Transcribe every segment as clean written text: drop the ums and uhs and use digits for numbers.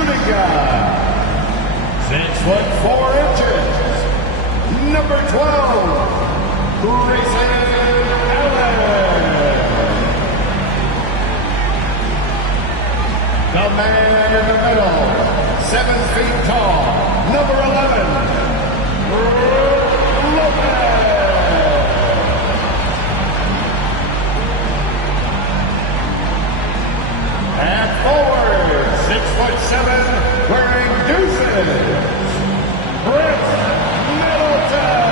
shooting guard, 6'4", number 12, Grayson Allen. The man in the middle, 7 feet tall, number 11, Brook Lopez. At forward, 6'7", wearing deuces, Brett Middleton.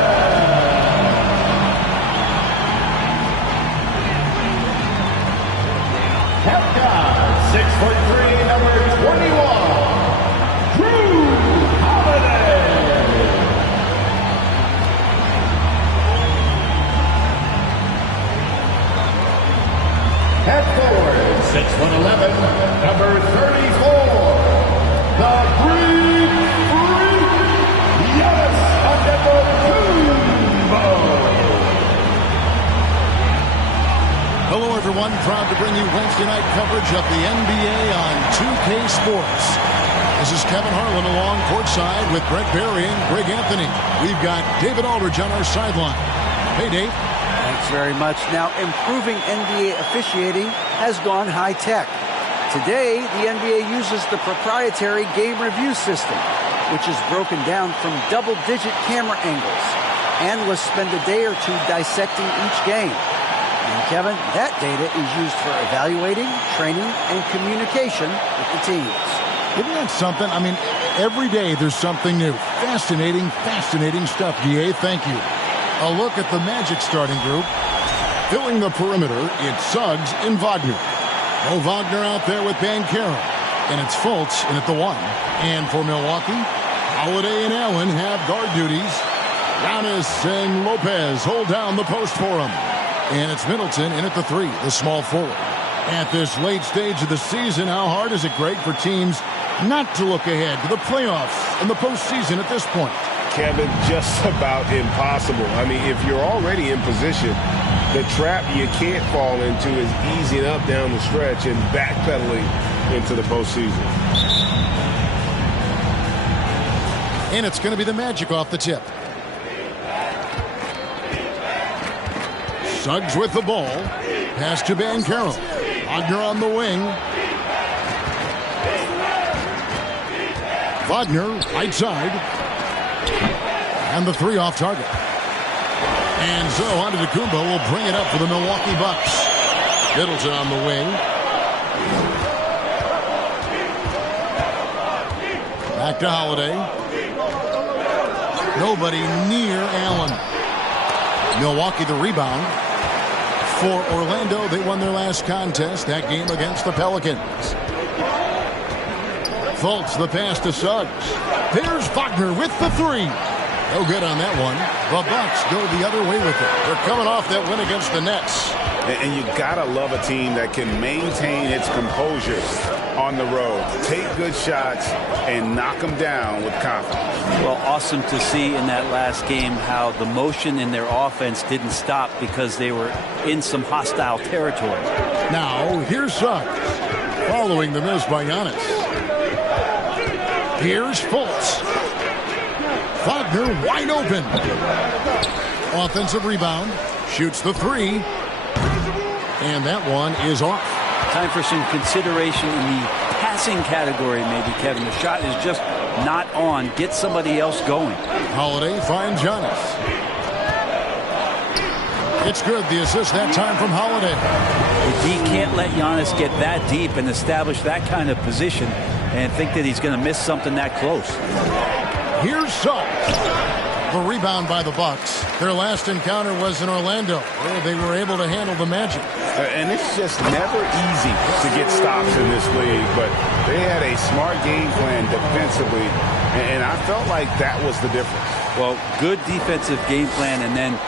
Point guard, 6'3", number 21, Drew Holiday. At forward, 6'11", number 34, the Greek Freak, Giannis Antetokounmpo. Hello, everyone. Proud to bring you Wednesday night coverage of the NBA on 2K Sports. This is Kevin Harlan along courtside with Greg Berry and Greg Anthony. We've got David Aldridge on our sideline. Hey, Dave. Thanks very much. Now, improving NBA officiating has gone high-tech. Today, the NBA uses the proprietary game review system, which is broken down from double-digit camera angles. Analysts spend a day or two dissecting each game. And, Kevin, that data is used for evaluating, training, and communication with the teams. Isn't that something? I mean, every day there's something new. Fascinating stuff, DA. Thank you. A look at the Magic starting group. Filling the perimeter, it's Suggs and Wagner. Mo Wagner out there with Banchero. And it's Fultz in at the 1. And for Milwaukee, Holiday and Allen have guard duties. Giannis and Lopez hold down the post for him. And it's Middleton in at the 3, the small forward. At this late stage of the season, how hard is it, Greg, for teams not to look ahead to the playoffs and the postseason at this point? Kevin, just about impossible. I mean, if you're already in position, the trap you can't fall into is easing up down the stretch and backpedaling into the postseason. And it's going to be the Magic off the tip. Suggs with the ball. Pass to Banchero. Wagner on the wing. Wagner, right side. And the 3 off target. And so Antetokounmpo will bring it up for the Milwaukee Bucks. Middleton on the wing. Back to Holiday. Nobody near Allen. Milwaukee the rebound. For Orlando, they won their last contest, that game against the Pelicans. Fultz the pass to Suggs. There's Wagner with the 3. No good on that one. The Bucks go the other way with it. They're coming off that win against the Nets. And you gotta love a team that can maintain its composure on the road. Take good shots and knock them down with confidence. Well, awesome to see in that last game how the motion in their offense didn't stop because they were in some hostile territory. Now, here's Suggs. Following the miss by Giannis. Here's Fultz. Wagner wide open. Offensive rebound. Shoots the 3. And that one is off. Time for some consideration in the passing category, maybe, Kevin. The shot is just not on. Get somebody else going. Holiday finds Giannis. It's good. The assist that time from Holiday. He can't let Giannis get that deep and establish that kind of position and think that he's going to miss something that close. Here's Suggs. The rebound by the Bucks. Their last encounter was in Orlando, where they were able to handle the Magic. And it's just never easy to get stops in this league, but they had a smart game plan defensively, and I felt like that was the difference. Well, good defensive game plan and then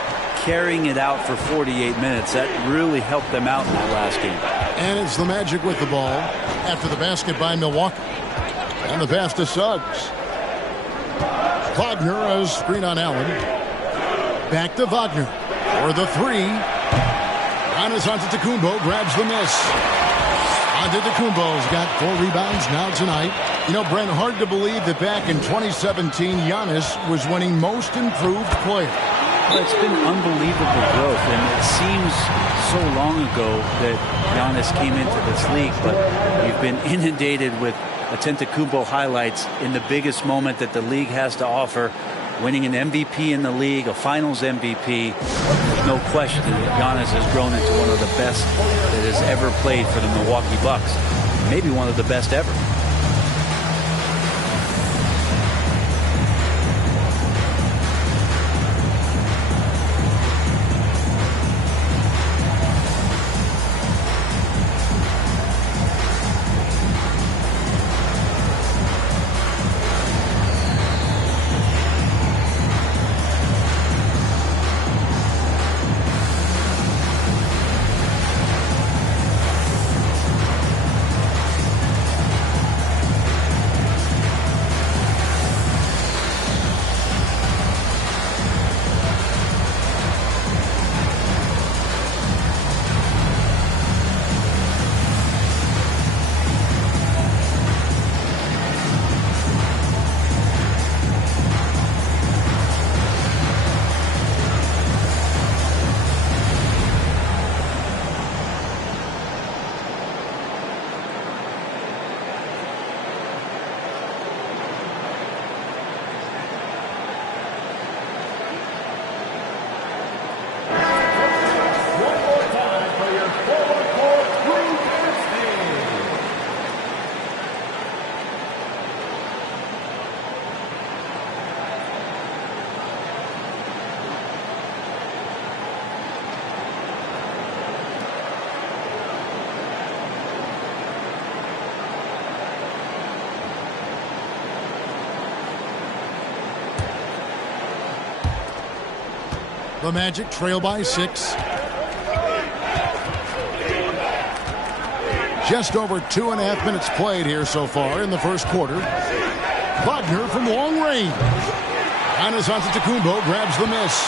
carrying it out for 48 minutes. That really helped them out in that last game. And it's the Magic with the ball after the basket by Milwaukee. And the pass to Suggs. Wagner, a screen on Allen. Back to Wagner for the 3. Giannis Antetokounmpo grabs the miss. Antetokounmpo's got 4 rebounds now tonight. You know, Brent, hard to believe that back in 2017, Giannis was winning Most Improved Player. Well, it's been unbelievable growth, and it seems so long ago that Giannis came into this league, but we've been inundated with Antetokounmpo highlights in the biggest moment that the league has to offer, winning an MVP in the league, a Finals MVP. There's no question that Giannis has grown into one of the best that has ever played for the Milwaukee Bucks, maybe one of the best ever. The Magic trail by 6. Just over 2.5 minutes played here so far in the first quarter. Wagner from long range. Giannis Antetokounmpo grabs the miss.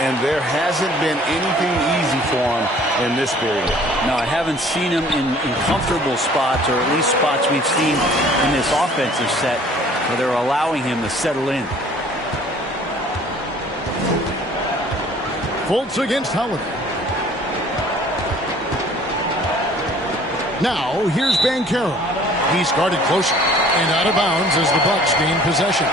And there hasn't been anything easy for him in this period. No, I haven't seen him in comfortable spots, or at least spots we've seen in this offensive set where they're allowing him to settle in. Fultz against Holiday. Now, here's Banchero. He's guarded close and out of bounds as the Bucks gain possession.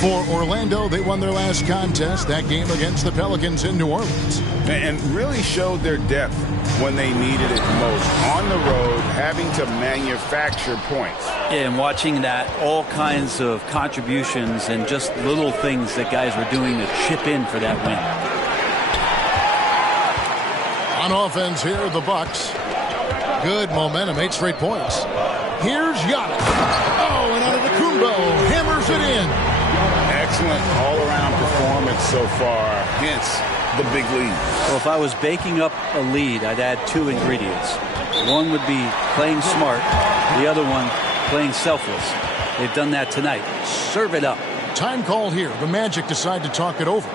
For Orlando, they won their last contest, that game against the Pelicans in New Orleans. And really showed their depth when they needed it most. On the road, having to manufacture points. Yeah, and watching that, all kinds of contributions and just little things that guys were doing to chip in for that win. On offense here, the Bucks. Good momentum, 8 straight points. Here's Giannis. Oh, and Antetokounmpo hammers it in. Excellent all-around performance so far, hence the big lead. Well, if I was baking up a lead, I'd add 2 ingredients. One would be playing smart, the other one playing selfless. They've done that tonight. Serve it up. Time called here. The Magic decide to talk it over.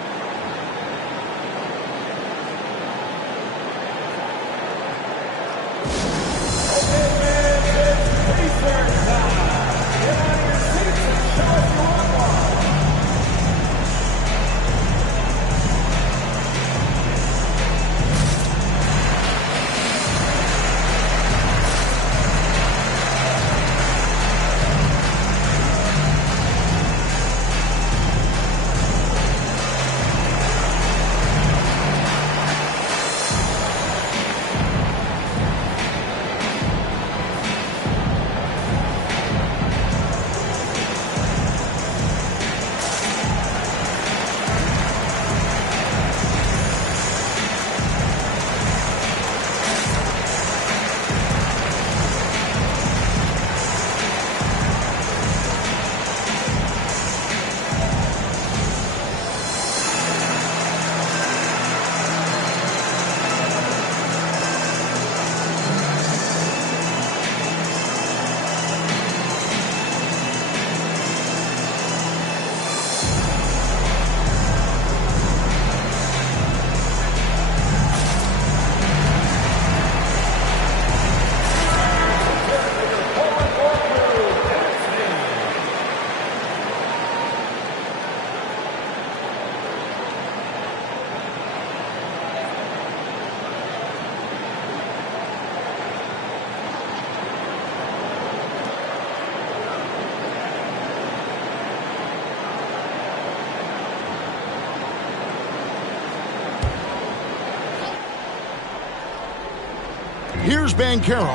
Here's Banchero.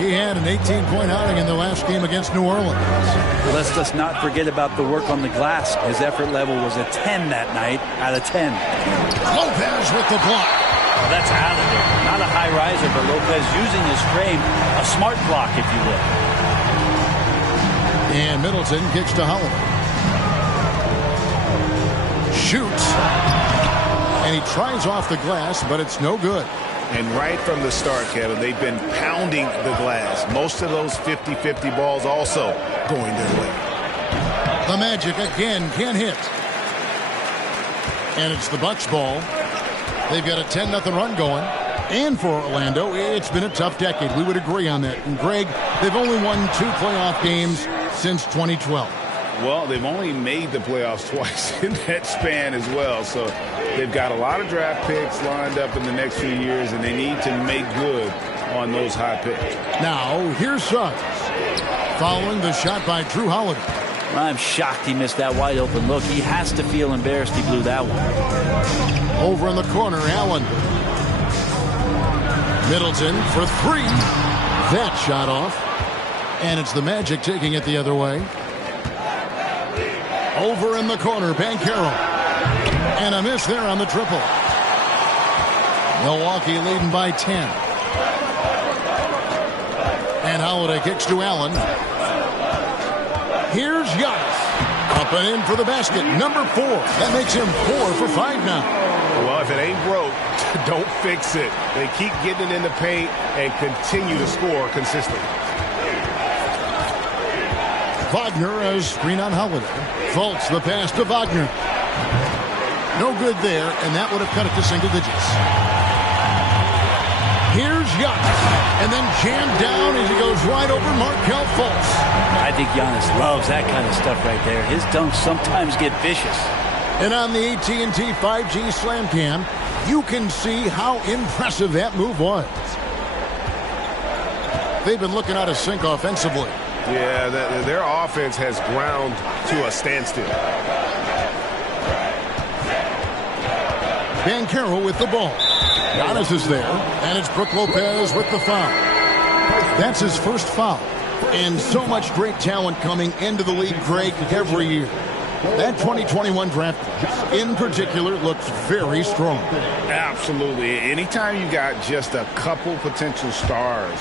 He had an 18-point outing in the last game against New Orleans. Let's not forget about the work on the glass. His effort level was a 10 that night out of 10. Lopez with the block. Oh, that's out of there. Not a high riser, but Lopez using his frame, a smart block, if you will. And Middleton kicks to Holiday. Shoots. And he tries off the glass, but it's no good. And right from the start, Kevin, they've been pounding the glass. Most of those 50-50 balls also going their way. The Magic again can't hit. And it's the Bucks ball. They've got a 10-0 run going. And for Orlando, it's been a tough decade. We would agree on that. And Greg, they've only won 2 playoff games since 2012. Well, they've only made the playoffs twice in that span as well. So they've got a lot of draft picks lined up in the next few years, and they need to make good on those high picks. Now, here's Suggs. Following the shot by Drew Holiday. I'm shocked he missed that wide open look. He has to feel embarrassed he blew that one. Over in the corner, Allen. Middleton for 3. That shot off. And it's the Magic taking it the other way. Over in the corner, Banchero. And a miss there on the triple. Milwaukee leading by 10. And Holiday kicks to Allen. Here's Giannis. Up and in for the basket. Number 4. That makes him 4 for 5 now. Well, if it ain't broke, don't fix it. They keep getting it in the paint and continue to score consistently. Wagner as screen on Holiday. Fultz the pass to Wagner. No good there, and that would have cut it to single digits. Here's Giannis. And then jammed down as he goes right over Markelle Fultz. I think Giannis loves that kind of stuff right there. His dunks sometimes get vicious. And on the AT&T 5G Slam Cam, you can see how impressive that move was. They've been looking out of sync offensively. Yeah, their offense has ground to a standstill. Banchero with the ball. Giannis is there, and it's Brook Lopez with the foul. That's his first foul. And so much great talent coming into the league, Greg, every year. That 2021 draft class, in particular, looks very strong. Absolutely. Anytime you got just a couple potential stars,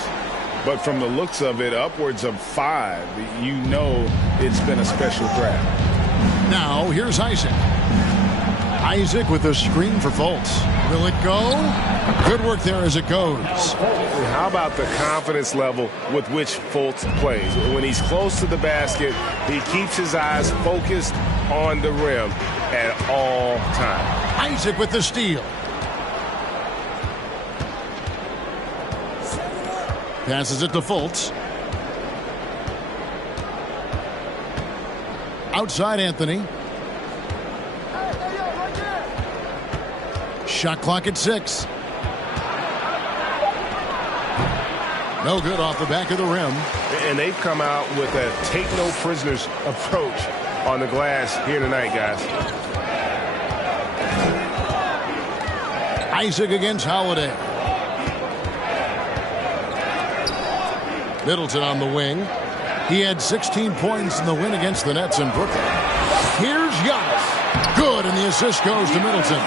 but from the looks of it, upwards of 5, you know it's been a special draft. Now, here's Isaac. Isaac with a screen for Fultz. Will it go? Good work there as it goes. How about the confidence level with which Fultz plays? When he's close to the basket, he keeps his eyes focused on the rim at all times. Isaac with the steal. Passes it to Fultz. Outside Anthony. Shot clock at 6. No good off the back of the rim. And they've come out with a take no prisoners approach on the glass here tonight, guys. Isaac against Holiday. Middleton on the wing. He had 16 points in the win against the Nets in Brooklyn. Here's Giannis. Good, and the assist goes to Middleton.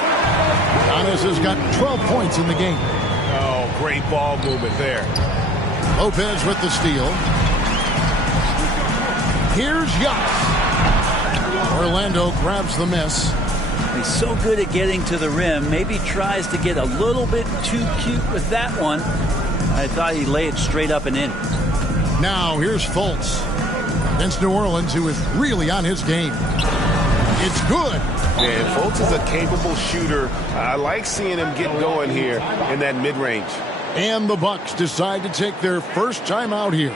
Giannis has got 12 points in the game. Oh, great ball movement there. Lopez with the steal. Here's Giannis. Orlando grabs the miss. He's so good at getting to the rim. Maybe tries to get a little bit too cute with that one. I thought he'd lay it straight up and in. Now here's Fultz against New Orleans, who is really on his game. It's good. Yeah, Fultz is a capable shooter. I like seeing him get going here in that mid-range. And the Bucks decide to take their first time out here.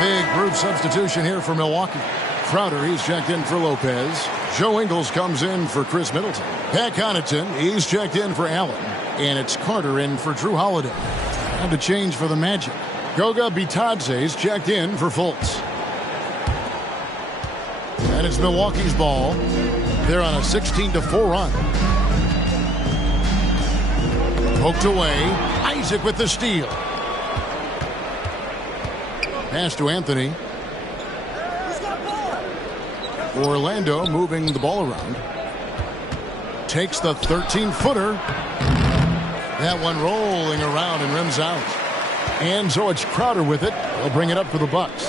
Big group substitution here for Milwaukee. Crowder, he's checked in for Lopez. Joe Ingles comes in for Chris Middleton. Pat Connaughton, he's checked in for Allen. And it's Carter in for Drew Holiday. And a change for the Magic. Goga Bitadze's checked in for Fultz. And it's Milwaukee's ball. They're on a 16-4 run. Poked away. Isaac with the steal. Pass to Anthony. Orlando moving the ball around. Takes the 13-footer. That one rolling around and rims out. And so it's Crowder with it. He'll bring it up for the Bucks.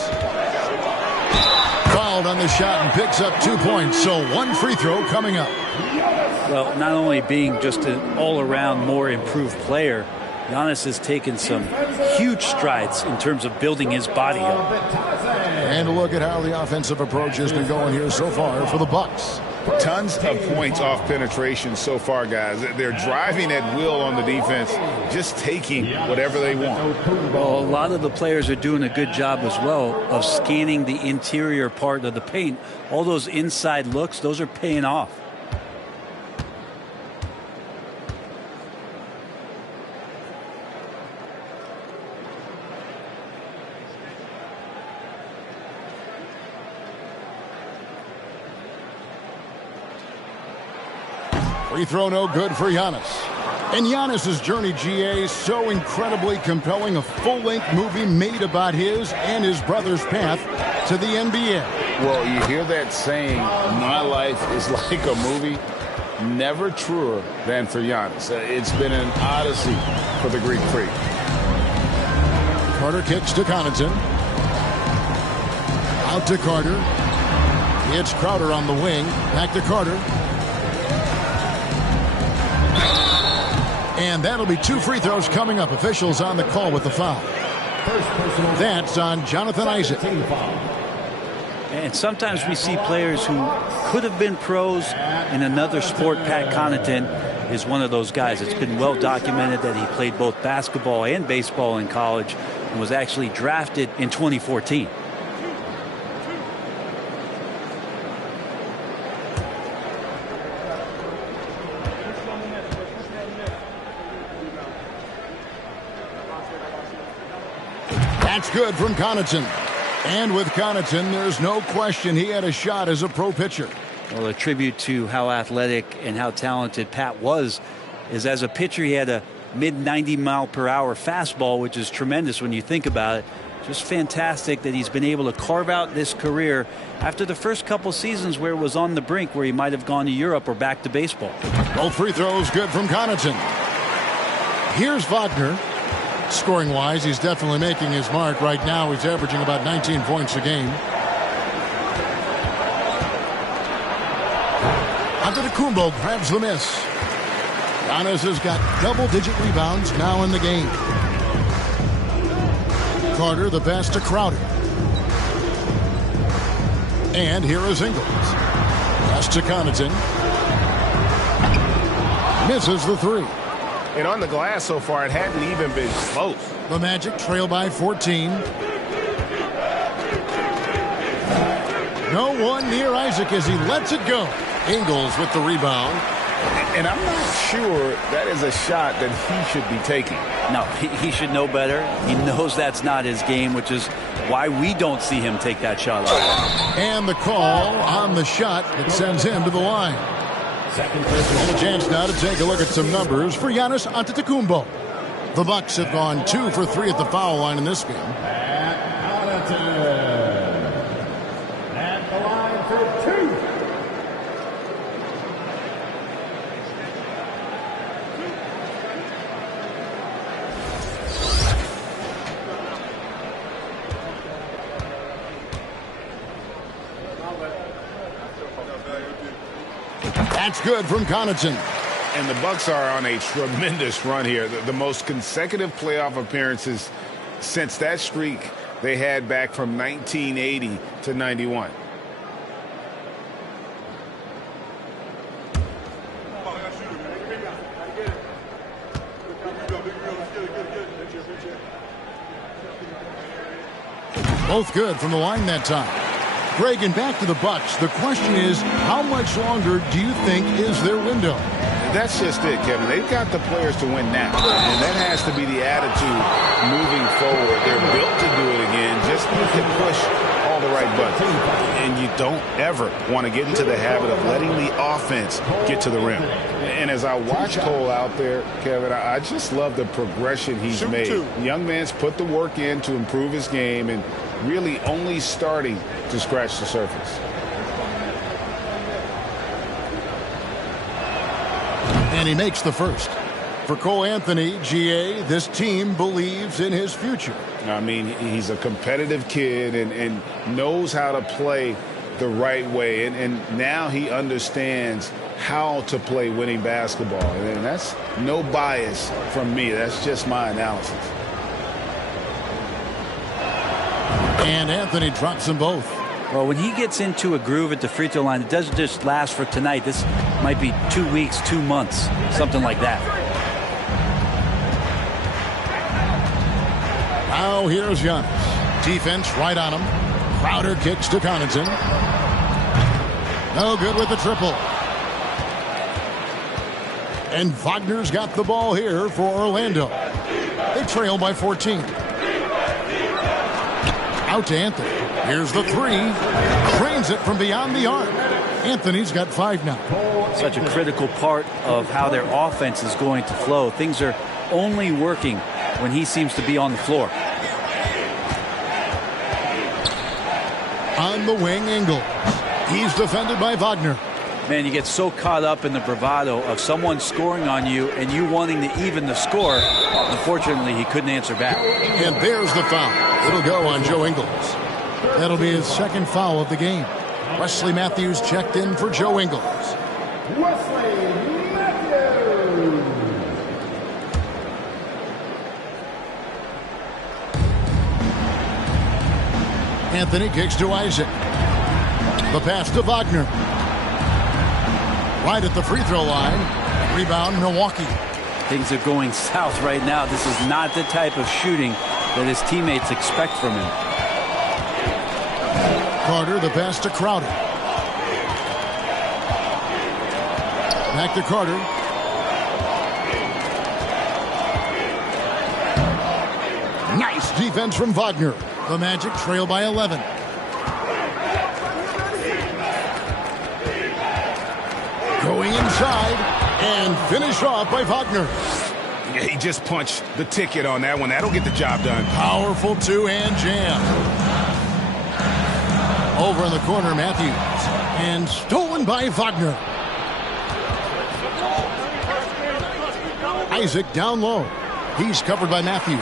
Fouled on the shot and picks up 2 points. So one free throw coming up. Well, not only being just an all-around more improved player, Giannis has taken some huge strides in terms of building his body up. And a look at how the offensive approach has been going here so far for the Bucks. Tons of points off penetration so far, guys. They're driving at will on the defense, just taking whatever they want. Well, a lot of the players are doing a good job as well of scanning the interior part of the paint. All those inside looks, those are paying off. Free throw no good for Giannis. And Giannis's journey, GA, is so incredibly compelling. A full-length movie made about his and his brother's path to the NBA. Well, you hear that saying, my life is like a movie. Never truer than for Giannis. It's been an odyssey for the Greek Freak. Carter kicks to Connaughton. Out to Carter. It's Crowder on the wing. Back to Carter. And that'll be 2 free throws coming up. Officials on the call with the foul. That's on Jonathan Isaac. And sometimes we see players who could have been pros in another sport. Pat Connaughton is one of those guys. It's been well documented that he played both basketball and baseball in college and was actually drafted in 2014. That's good from Connaughton. And with Connaughton, there's no question he had a shot as a pro pitcher. Well, a tribute to how athletic and how talented Pat was is as a pitcher, he had a mid-90-mile-per-hour fastball, which is tremendous when you think about it. Just fantastic that he's been able to carve out this career after the first couple seasons where it was on the brink, where he might have gone to Europe or back to baseball. Both free throws good from Connaughton. Here's Wagner. Scoring-wise, he's definitely making his mark. Right now, he's averaging about 19 points a game. Antetokounmpo grabs the miss. Giannis has got double-digit rebounds now in the game. Carter, the pass to Crowder. And here is Ingles. Pass to Connaughton. Misses the 3. And on the glass so far, it hadn't even been close. The Magic trail by 14. No one near Isaac as he lets it go. Ingles with the rebound. And I'm not sure that is a shot that he should be taking. No, he should know better. He knows that's not his game, which is why we don't see him take that shot. And the call on the shot that sends him to the line. And a chance now to take a look at some numbers for Giannis Antetokounmpo. The Bucks have gone 2 for 3 at the foul line in this game. At the line for 2. That's good from Connaughton. And the Bucks are on a tremendous run here. The most consecutive playoff appearances since that streak they had back from 1980 to 91. Both good from the line that time. Greg, and back to the Bucks. The question is, how much longer do you think is their window? That's just it, Kevin. They've got the players to win now, and that has to be the attitude moving forward. They're built to do it again. Just need to push all the right buttons. And you don't ever want to get into the habit of letting the offense get to the rim. And as I watch Cole out there, Kevin, I just love the progression he's made. The young man's put the work in to improve his game and really only starting to scratch the surface. And he makes the first. For Cole Anthony, GA, this team believes in his future. I mean, he's a competitive kid and knows how to play the right way. And now he understands how to play winning basketball. And that's no bias from me. That's just my analysis. And Anthony drops them both. Well, when he gets into a groove at the free throw line, it doesn't just last for tonight. This might be 2 weeks, 2 months, something like that. Now here's Giannis. Defense right on him. Crowder kicks to Connaughton. No good with the triple. And Wagner's got the ball here for Orlando. They trail by 14. Out to Anthony. Here's the three. Trains it from beyond the arc. Anthony's got 5 now. Such a critical part of how their offense is going to flow. Things are only working when he seems to be on the floor. On the wing, Ingles. He's defended by Wagner. Man, you get so caught up in the bravado of someone scoring on you and you wanting to even the score. Unfortunately, he couldn't answer back. And there's the foul. It'll go on Joe Ingles. That'll be his second foul of the game. Wesley Matthews checked in for Joe Ingles. Wesley Matthews. Anthony kicks to Isaac. The pass to Wagner. Right at the free throw line. Rebound, Milwaukee. Things are going south right now. This is not the type of shooting that his teammates expect from him. Carter, the pass to Crowder. Back to Carter. Nice defense from Wagner. The Magic trail by 11. Going inside and finish off by Wagner. Yeah, he just punched the ticket on that one. That'll get the job done. Powerful two-hand jam. Over in the corner, Matthews. And stolen by Wagner. Isaac down low. He's covered by Matthews.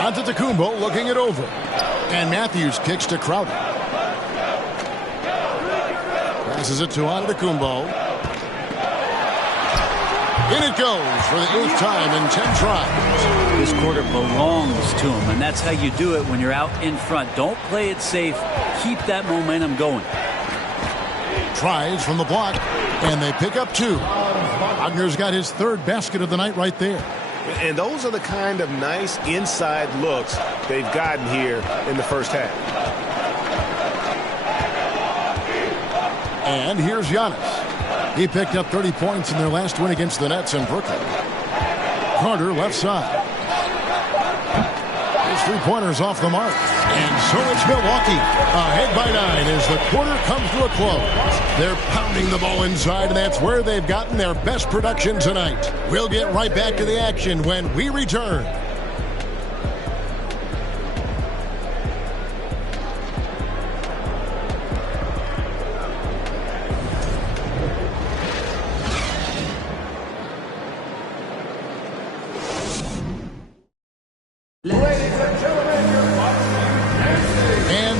Antetokounmpo looking it over. And Matthews kicks to Crowder. Passes it to Antetokounmpo. In it goes for the 8th time in 10 tries. This quarter belongs to him, and that's how you do it when you're out in front. Don't play it safe. Keep that momentum going. Tries from the block, and they pick up 2. Wagner's got his 3rd basket of the night right there. And those are the kind of nice inside looks they've gotten here in the first half. And here's Giannis. He picked up 30 points in their last win against the Nets in Brooklyn. Carter left side. His three-pointers off the mark. And so it's Milwaukee ahead by 9 as the quarter comes to a close. They're pounding the ball inside, and that's where they've gotten their best production tonight. We'll get right back to the action when we return.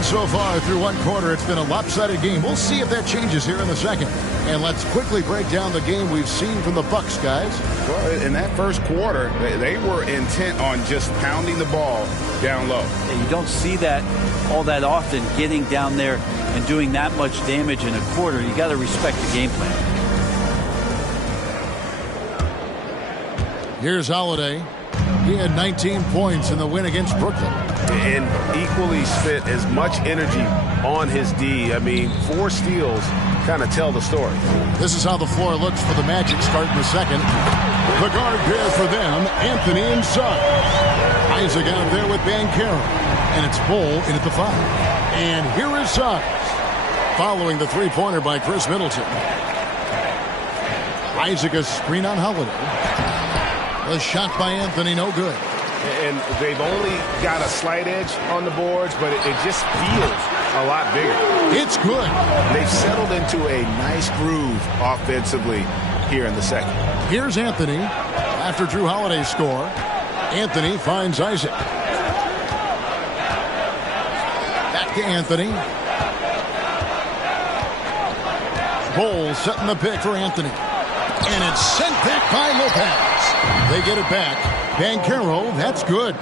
So far through one quarter, it's been a lopsided game. We'll see if that changes here in the second. And let's quickly break down the game we've seen from the Bucks, guys. Well, in that first quarter, they were intent on just pounding the ball down low. And you don't see that all that often, getting down there and doing that much damage in a quarter. You got to respect the game plan. Here's Holiday. He had 19 points in the win against Brooklyn. And equally spent as much energy on his D. I mean, 4 steals kind of tell the story. This is how the floor looks for the Magic starting the second. The guard pair for them, Anthony and Suggs. Isaac out there with Banchero. And it's Bull in at the 5. And here is Suggs, following the three-pointer by Chris Middleton. Isaac a screen on Holiday. The shot by Anthony, no good. And they've only got a slight edge on the boards, but it just feels a lot bigger. It's good. They've settled into a nice groove offensively here in the second. Here's Anthony after Drew Holiday's score. Anthony finds Isaac. Back to Anthony. Bull setting the pick for Anthony. And it's sent back by Lopez. They get it back. Banchero, that's good.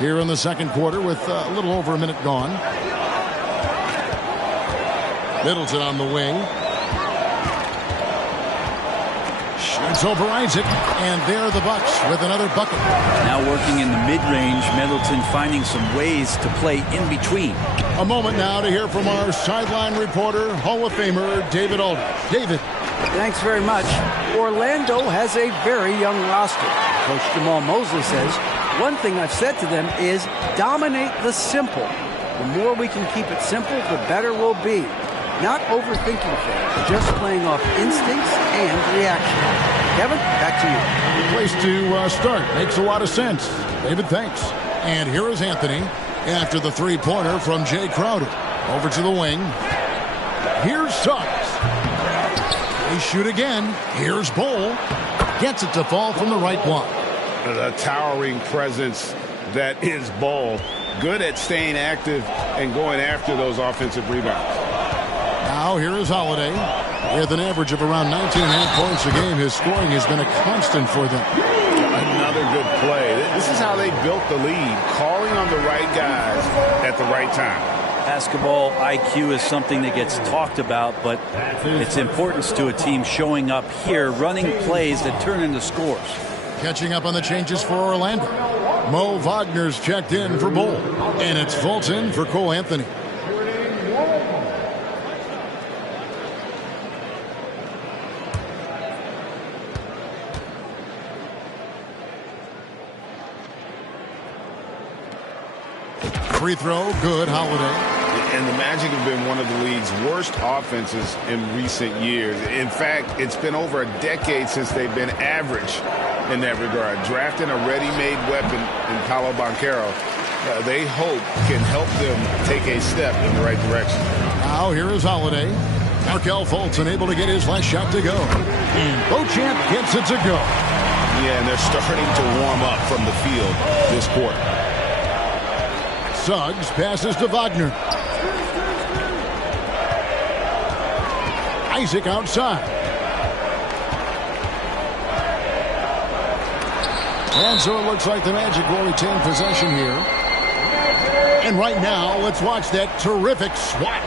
Here in the second quarter with a little over a minute gone. Middleton on the wing. Shoots over Isaac. And there are the Bucks with another bucket. Now working in the mid-range, Middleton finding some ways to play in between. A moment now to hear from our sideline reporter, Hall of Famer David Aldridge. David. Thanks very much. Orlando has a very young roster. Coach Jamal Mosley says, one thing I've said to them is dominate the simple. The more we can keep it simple, the better we'll be. Not overthinking things, just playing off instincts and reaction. Kevin, back to you. Good place to start. Makes a lot of sense. David, thanks. And here is Anthony after the three-pointer from Jay Crowder. Over to the wing. Here's Suggs. They shoot again. Here's Bull. Gets it to fall from the right block. The towering presence that is Bull. Good at staying active and going after those offensive rebounds. Now here is Holiday. With an average of around 19.5 points a game, his scoring has been a constant for them. Another good play. This is how they built the lead, calling on the right guys at the right time. Basketball IQ is something that gets talked about, but its importance to a team showing up here, running plays that turn into scores. Catching up on the changes for Orlando. Mo Wagner's checked in for Bull. And it's Fulton for Cole Anthony. Free throw, good. Holiday. And the Magic have been one of the league's worst offenses in recent years. In fact, it's been over a decade since they've been average in that regard. Drafting a ready-made weapon in Paolo Banchero, they hope can help them take a step in the right direction. Now here is Holiday. Markelle Fulton able to get his last shot to go. And Beauchamp gets it to go. Yeah, and they're starting to warm up from the field this quarter. Suggs passes to Wagner. Isaac outside. And so it looks like the Magic will retain possession here. And right now, let's watch that terrific swat.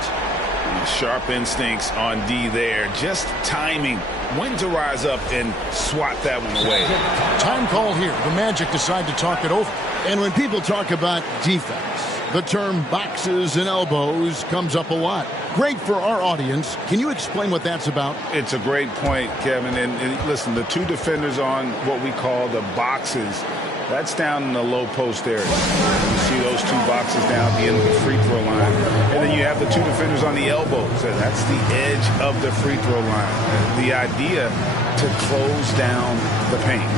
Sharp instincts on D there. Just timing when to rise up and swat that one away. Time call here. The Magic decide to talk it over. And when people talk about defense, the term boxes and elbows comes up a lot. Great for our audience. Can you explain what that's about? It's a great point, Kevin. And listen, the two defenders on what we call the boxes, that's down in the low post area. You see those two boxes down at the end of the free throw line. And then you have the two defenders on the elbows. And that's the edge of the free throw line. The idea to close down the paint.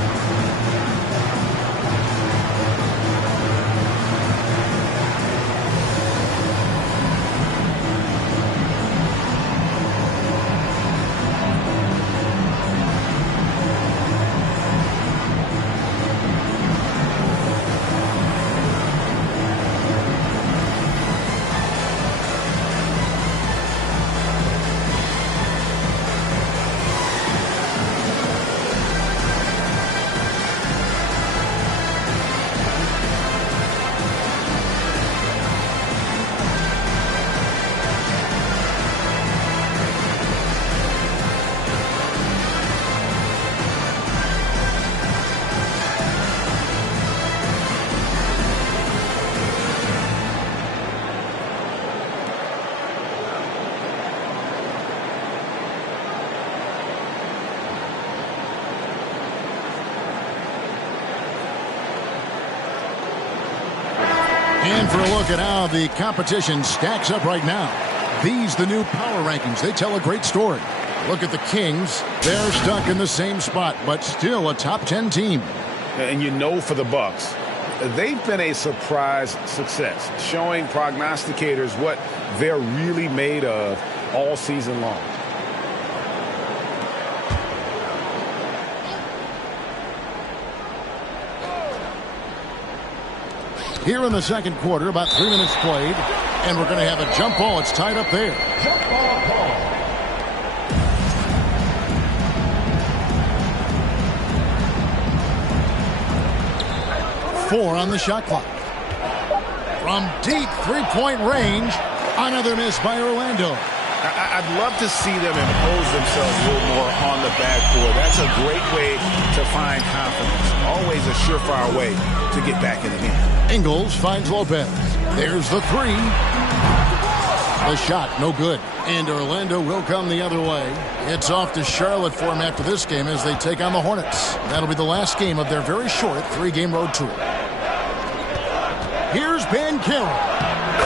And for a look at how the competition stacks up right now, these the new power rankings. They tell a great story. Look at the Kings. They're stuck in the same spot, but still a top 10 team. And you know, for the Bucks, they've been a surprise success, showing prognosticators what they're really made of all season long. Here in the second quarter, about 3 minutes played, and we're going to have a jump ball. It's tied up there. Jump ball call. 4 on the shot clock. From deep three-point range, another miss by Orlando. I'd love to see them impose themselves a little more on the backboard. That's a great way to find confidence. Always a surefire way to get back in the game. Ingles finds Lopez. There's the three. The shot, no good. And Orlando will come the other way. It's off to Charlotte for them after this game as they take on the Hornets. That'll be the last game of their very short 3-game road tour. Here's Banchero.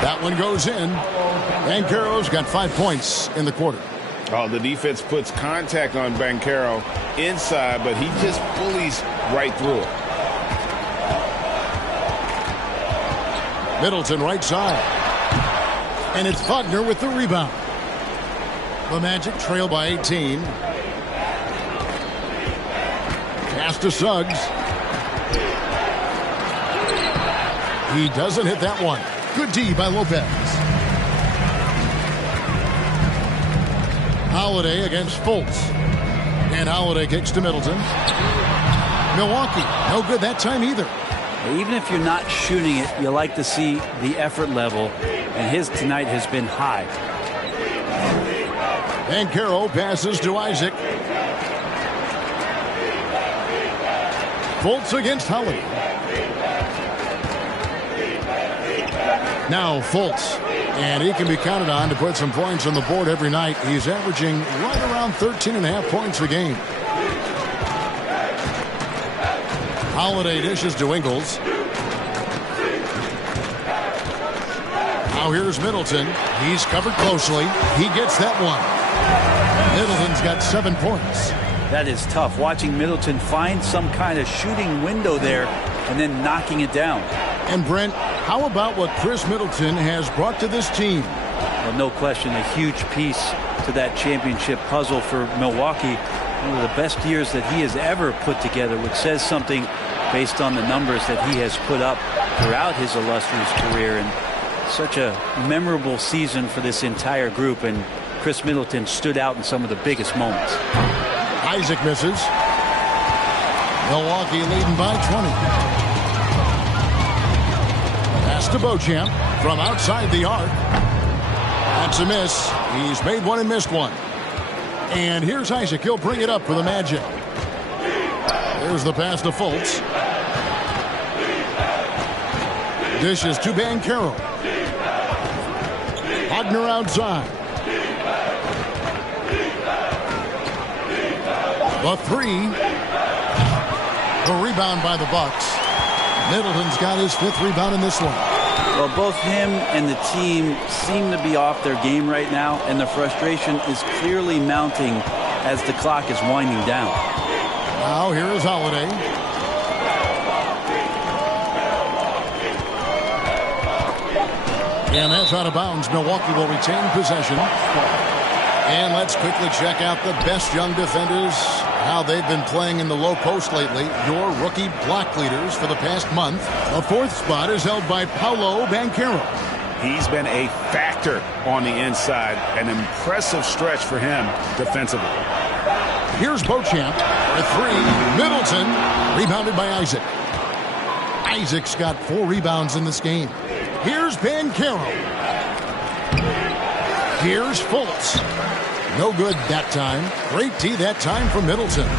That one goes in. Banchero's got 5 points in the quarter. Oh, the defense puts contact on Banchero inside, but he just bullies right through it. Middleton right side. And it's Wagner with the rebound. The Magic trail by 18. Pass to Suggs. He doesn't hit that one. Good D by Lopez. Holiday against Fultz. And Holiday kicks to Middleton. Milwaukee, no good that time either. Even if you're not shooting it, you like to see the effort level, and his tonight has been high. Banchero passes to Isaac. Fultz against Holiday. Now Fultz, and he can be counted on to put some points on the board every night. He's averaging right around 13.5 points a game. Holiday dishes to Ingles. Now here's Middleton. He's covered closely. He gets that one. Middleton's got 7 points. That is tough, watching Middleton find some kind of shooting window there and then knocking it down. And Brent, how about what Chris Middleton has brought to this team? Well, no question, a huge piece to that championship puzzle for Milwaukee. One of the best years that he has ever put together, which says something based on the numbers that he has put up throughout his illustrious career. And such a memorable season for this entire group, and Chris Middleton stood out in some of the biggest moments. Isaac misses. Milwaukee leading by 20. Pass to Beauchamp from outside the arc. That's a miss. He's made one and missed one. And here's Isaac. He'll bring it up for the Magic. There's the pass to Fultz. Dishes to Banchero. Wagner outside. The three. The rebound by the Bucks. Middleton's got his 5th rebound in this one. Well, both him and the team seem to be off their game right now, and the frustration is clearly mounting as the clock is winding down. Now here is Holiday. And that's out of bounds. Milwaukee will retain possession. And let's quickly check out the best young defenders, how they've been playing in the low post lately. Your rookie block leaders for the past month. The 4th spot is held by Paolo Banchero. He's been a factor on the inside. An impressive stretch for him defensively. Here's Beauchamp for 3. Middleton, rebounded by Isaac. Isaac's got 4 rebounds in this game. Here's Banchero. Here's Fultz. No good that time. Great D that time for Middleton.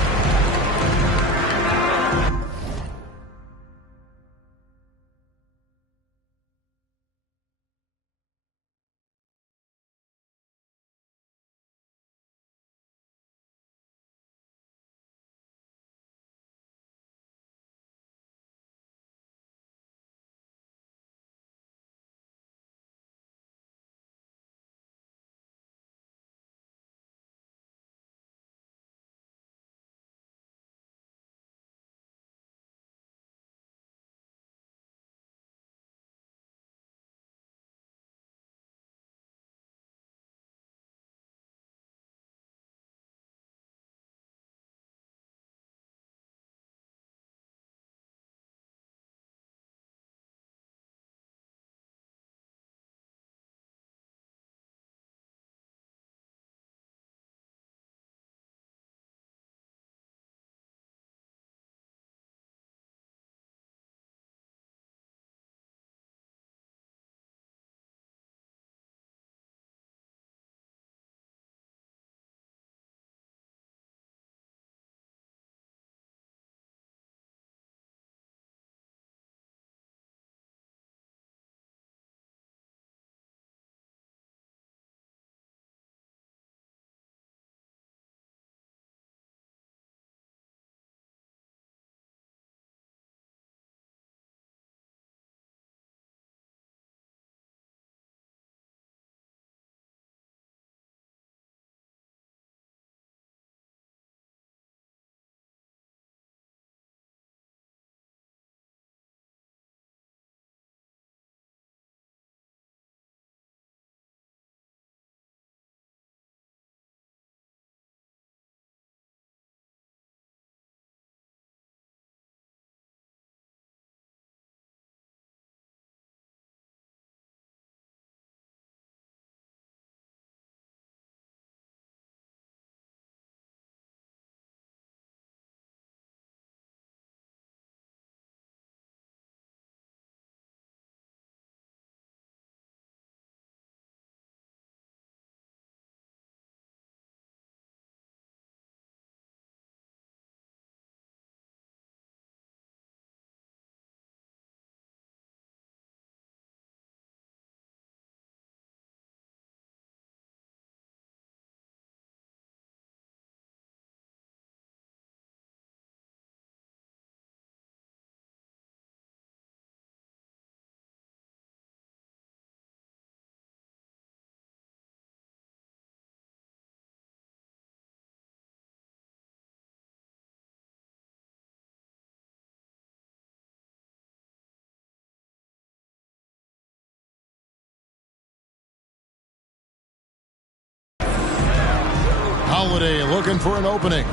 Holiday looking for an opening.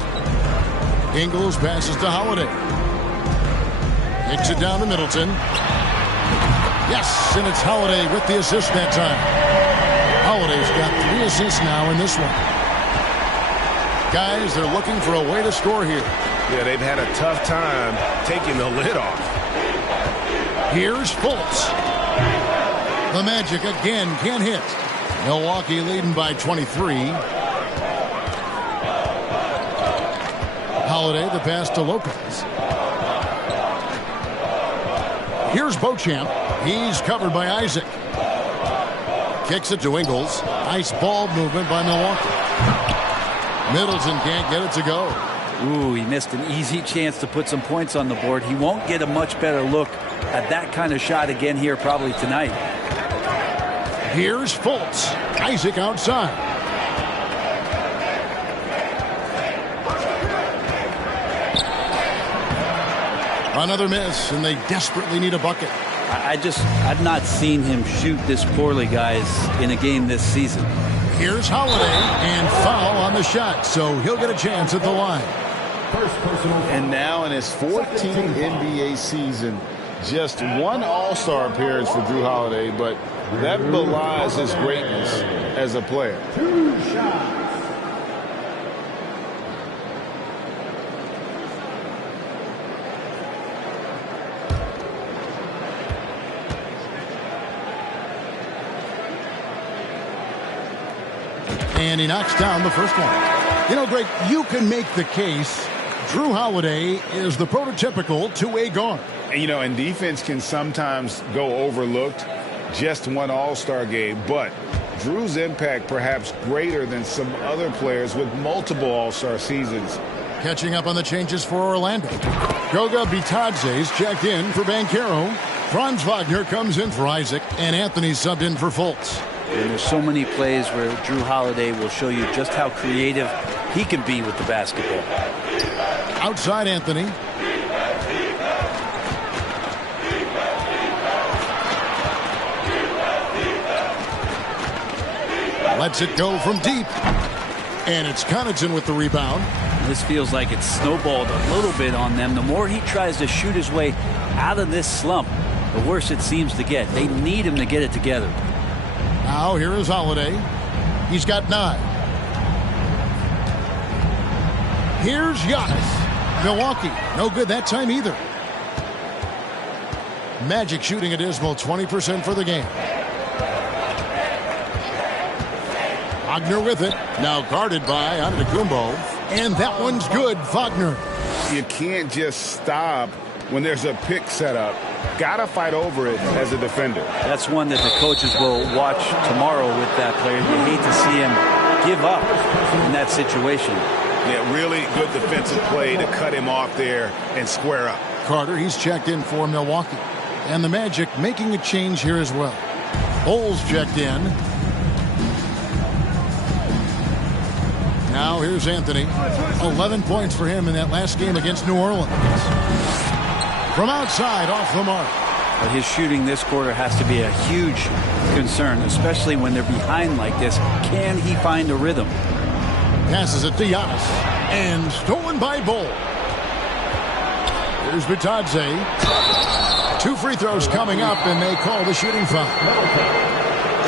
Ingles passes to Holiday. Kicks it down to Middleton. Yes, and it's Holiday with the assist that time. Holiday's got 3 assists now in this one. Guys, they're looking for a way to score here. Yeah, they've had a tough time taking the lid off. Here's Fultz. The Magic again can't hit. Milwaukee leading by 23. Holiday, the pass to Lopez. Here's Beauchamp. He's covered by Isaac. Kicks it to Ingles. Nice ball movement by Milwaukee. Middleton can't get it to go. Ooh, he missed an easy chance to put some points on the board. He won't get a much better look at that kind of shot again here probably tonight. Here's Fultz. Isaac outside. Another miss, and they desperately need a bucket. I've not seen him shoot this poorly, guys, in a game this season. Here's Holiday, and foul on the shot, so he'll get a chance at the line. And now in his 14th NBA season, just one All-Star appearance for Jrue Holiday, but that belies his greatness as a player. 2 shots. And he knocks down the first one. You know, Greg, you can make the case Jrue Holiday is the prototypical two-way guard. And, you know, and defense can sometimes go overlooked. Just one All-Star game, but Jrue's impact perhaps greater than some other players with multiple All-Star seasons. Catching up on the changes for Orlando. Goga Bitadze's checked in for Banchero. Franz Wagner comes in for Isaac, and Anthony subbed in for Fultz. And there's so many plays where Jrue Holiday will show you just how creative he can be with the basketball. Outside Anthony. Lets it go from deep. And it's Connaughton with the rebound. This feels like it's snowballed a little bit on them. The more he tries to shoot his way out of this slump, the worse it seems to get. They need him to get it together. Now here is Holiday. He's got 9. Here's Giannis. Milwaukee, no good that time either. Magic shooting a dismal 20% for the game. Wagner with it. Now guarded by Antetokounmpo. And that one's good. Wagner. You can't just stop when there's a pick set up. Gotta fight over it as a defender. That's one that the coaches will watch tomorrow with that player. You hate to see him give up in that situation. Yeah, really good defensive play to cut him off there and square up. Carter, he's checked in for Milwaukee. And the Magic making a change here as well. Bowles checked in. Now here's Anthony. 11 points for him in that last game against New Orleans. From outside, off the mark. But his shooting this quarter has to be a huge concern, especially when they're behind like this. Can he find a rhythm? Passes it to Giannis. And stolen by Bol. Here's Bitadze. 2 free throws coming up, and they call the shooting foul.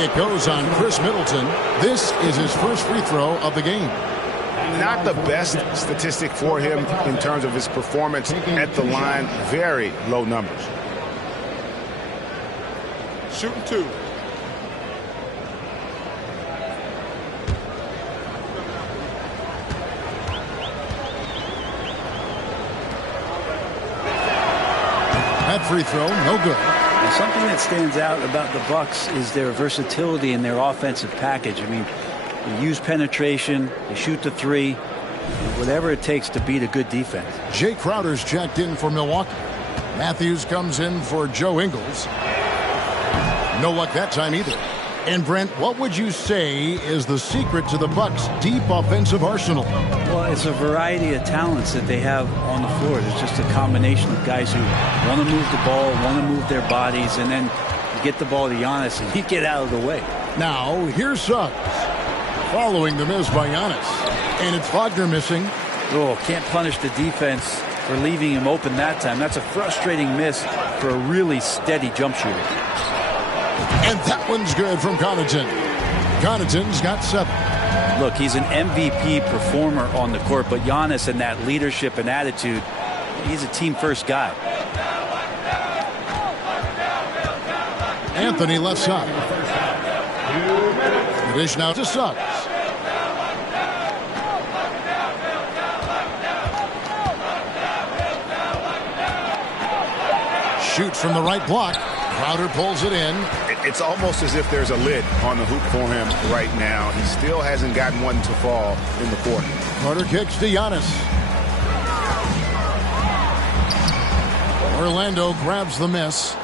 It goes on Chris Middleton. This is his first free throw of the game. Not the best statistic for him in terms of his performance at the line. Very low numbers. Shooting 2. That free throw, no good. Now, something that stands out about the Bucks is their versatility in their offensive package. I mean, they use penetration, they shoot the 3, whatever it takes to beat a good defense. Jay Crowder's checked in for Milwaukee. Matthews comes in for Joe Ingles. No luck that time either. And Brent, what would you say is the secret to the Bucks' deep offensive arsenal? Well, it's a variety of talents that they have on the floor. There's just a combination of guys who want to move the ball, want to move their bodies, and then you get the ball to Giannis and you get out of the way. Now, here's Suggs. following the miss by Giannis. And it's Wagner missing. Oh, can't punish the defense for leaving him open that time. That's a frustrating miss for a really steady jump shooter. And that one's good from Connaughton. Connaughton's got 7. Look, he's an MVP performer on the court, but Giannis and that leadership and attitude, he's a team-first guy. Anthony left side. The dish now to Suggs. Shoots from the right block. Crowder pulls it in. It's almost as if there's a lid on the hoop for him right now. He still hasn't gotten one to fall in the quarter. Carter kicks to Giannis. Orlando grabs the miss.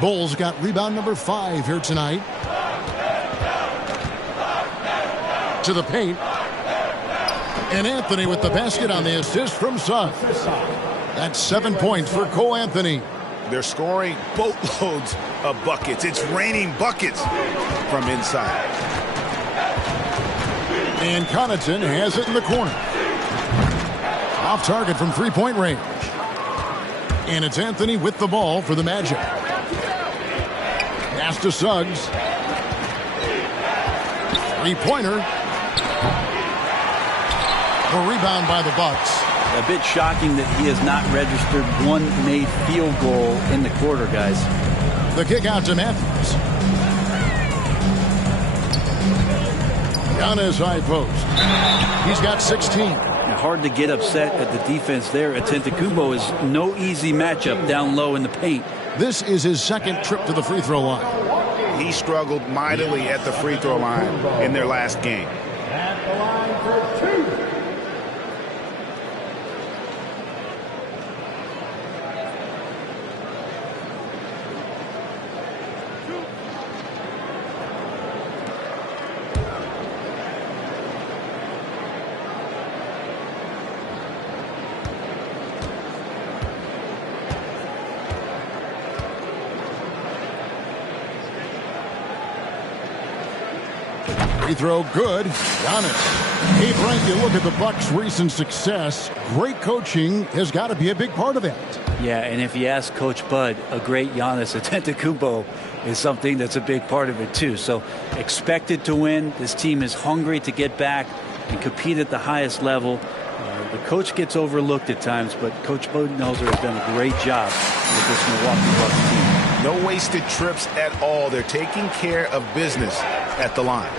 Bulls got rebound number 5 here tonight. To the paint. And Anthony with the basket on the assist from Suggs. That's 7 points for Cole Anthony. They're scoring boatloads of buckets. It's raining buckets from inside. And Connaughton has it in the corner. Off target from three-point range. And it's Anthony with the ball for the Magic. Pass to Suggs. Three-pointer. The rebound by the Bucks. A bit shocking that he has not registered one made field goal in the quarter, guys. The kick out to Matthews. Giannis high post. He's got 16. Now, hard to get upset at the defense there. Antetokounmpo is no easy matchup down low in the paint. This is his second trip to the free throw line. He struggled mightily at the free throw line in their last game. At the line for 2. Free throw good. Giannis. Hey, Frank, you look at the Bucks' recent success. Great coaching has got to be a big part of that. Yeah, and if you ask Coach Bud, a great Giannis Antetokounmpo is something that's a big part of it too. So expected to win. This team is hungry to get back and compete at the highest level. The coach gets overlooked at times, but Coach Budenholzer has done a great job with this Milwaukee Bucks team. No wasted trips at all. They're taking care of business at the line.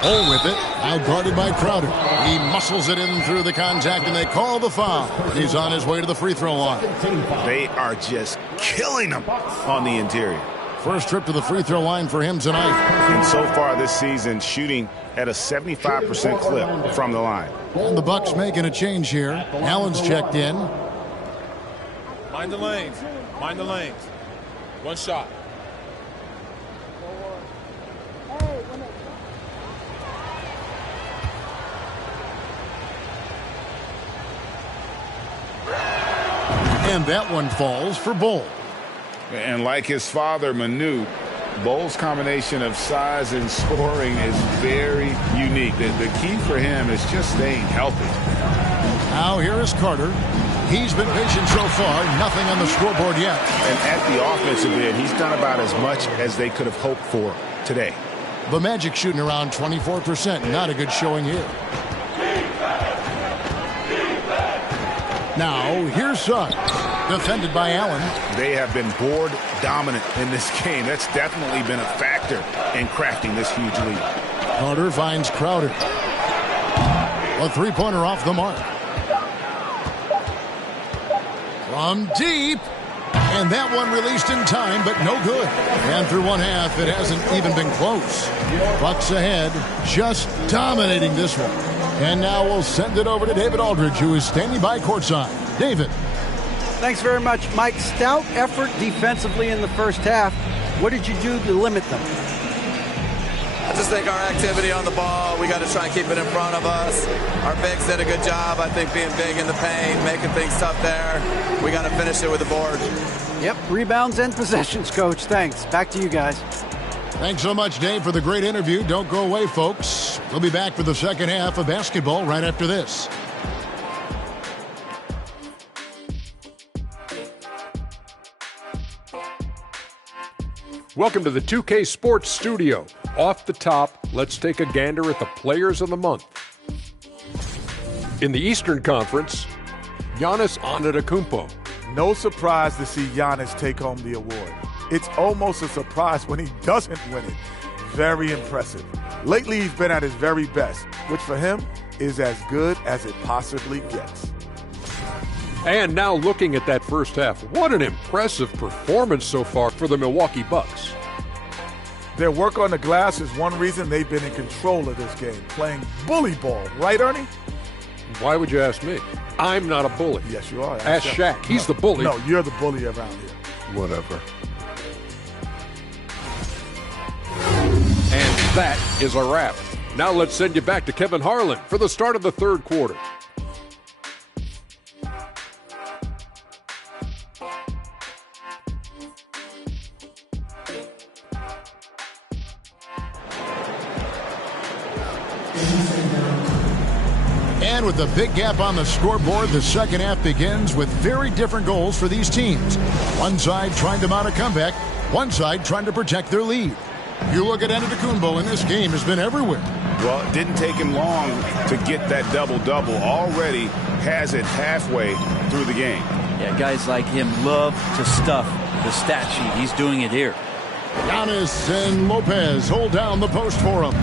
Hole with it. Now guarded by Crowder. He muscles it in through the contact, and they call the foul. He's on his way to the free throw line. They are just killing him on the interior. First trip to the free throw line for him tonight. And so far this season, shooting at a 75% clip from the line. And the Bucks making a change here. Allen's checked in. Mind the lanes. Mind the lanes. One shot. And that one falls for Bull. And like his father, Manute, Bull's combination of size and scoring is very unique. The key for him is just staying healthy. Now here is Carter. He's been patient so far. Nothing on the scoreboard yet. And at the offensive end, he's done about as much as they could have hoped for today. The Magic shooting around 24%. Not a good showing here. Now, here's Suggs. Defended by Allen. They have been board dominant in this game. That's definitely been a factor in crafting this huge lead. Carter finds Crowder. A three-pointer off the mark. From deep. And that one released in time, but no good. And through one half, it hasn't even been close. Bucks ahead, just dominating this one. And now we'll send it over to David Aldridge, who is standing by courtside. David. Thanks very much, Mike. Stout effort defensively in the first half. What did you do to limit them? I just think our activity on the ball, we got to try and keep it in front of us. Our bigs did a good job, I think, being big in the paint, making things tough there. We got to finish it with the board. Yep, rebounds and possessions, Coach. Thanks. Back to you guys. Thanks so much, Dave, for the great interview. Don't go away, folks. We'll be back for the second half of basketball right after this. Welcome to the 2K Sports Studio. Off the top, let's take a gander at the Players of the Month. In the Eastern Conference, Giannis Antetokounmpo. No surprise to see Giannis take home the award. It's almost a surprise when he doesn't win it. Very impressive. Lately, he's been at his very best, which for him is as good as it possibly gets. And now looking at that first half, what an impressive performance so far for the Milwaukee Bucks. Their work on the glass is one reason they've been in control of this game, playing bully ball. Right, Ernie? Why would you ask me? I'm not a bully. Yes, you are. Ask Shaq. He's the bully. No, you're the bully around here. Whatever. And that is a wrap. Now let's send you back to Kevin Harlan for the start of the third quarter. And with the big gap on the scoreboard, the second half begins with very different goals for these teams. One side trying to mount a comeback, one side trying to protect their lead. You look at Antetokounmpo, and this game has been everywhere. Well, it didn't take him long to get that double-double. Already has it halfway through the game. Yeah, guys like him love to stuff the stat sheet. He's doing it here. Giannis and Lopez hold down the post for him.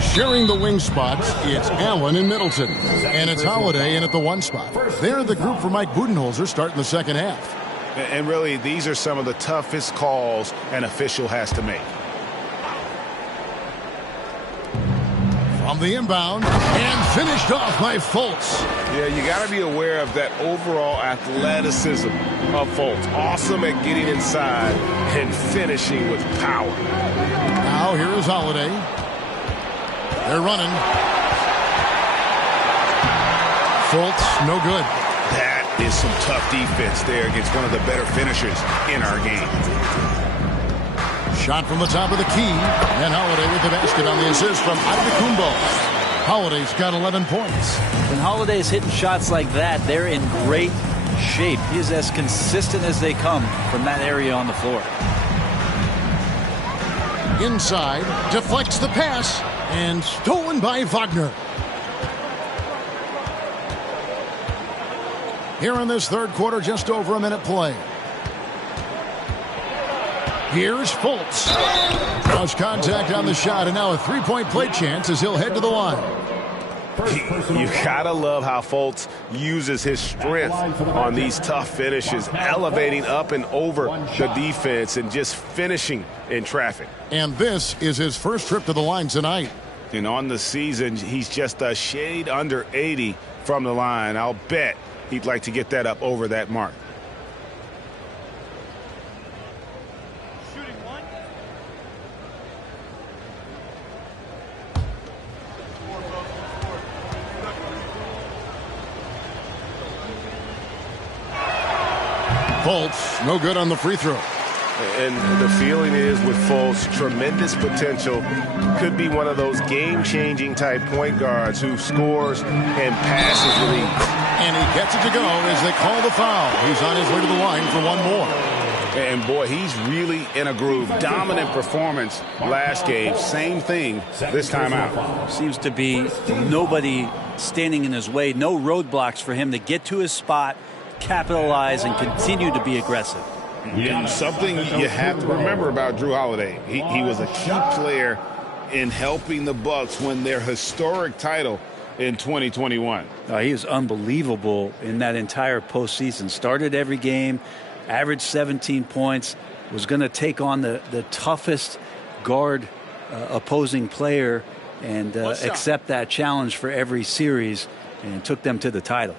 Sharing the wing spots, it's Allen and Middleton. And it's Holiday in at the one spot. They're the group for Mike Budenholzer starting the second half. And really, these are some of the toughest calls an official has to make. From the inbound, and finished off by Fultz. Yeah, you got to be aware of that overall athleticism of Fultz. Awesome at getting inside and finishing with power. Now here is Holiday. They're running. Fultz, no good. That is some tough defense there against one of the better finishers in our game. Shot from the top of the key. And Holiday with the basket on the assist from Antetokounmpo. Holiday's got 11 points. When Holiday's hitting shots like that, they're in great shape. He is as consistent as they come from that area on the floor. Inside, deflects the pass, and stolen by Wagner. Here in this third quarter, just over a minute play. Here's Fultz. Draws contact on the shot, and now a three-point play chance as he'll head to the line. You gotta love how Fultz uses his strength on these tough finishes, elevating up and over the defense and just finishing in traffic. And this is his first trip to the line tonight. And on the season, he's just a shade under 80 from the line. I'll bet he'd like to get that up over that mark. Fultz, no good on the free throw. And the feeling is with Fultz, tremendous potential. Could be one of those game-changing type point guards who scores and passes the lead. And he gets it to go as they call the foul. He's on his way to the line for one more. And boy, he's really in a groove. Dominant performance last game. Same thing this time out. Seems to be nobody standing in his way. No roadblocks for him to get to his spot, capitalize, and continue to be aggressive. And something you have to remember about Jrue Holiday. He was a key player in helping the Bucks win their historic title in 2021. He was unbelievable in that entire postseason. Started every game, averaged 17 points, was going to take on the toughest guard opposing player and accept that challenge for every series, and took them to the title.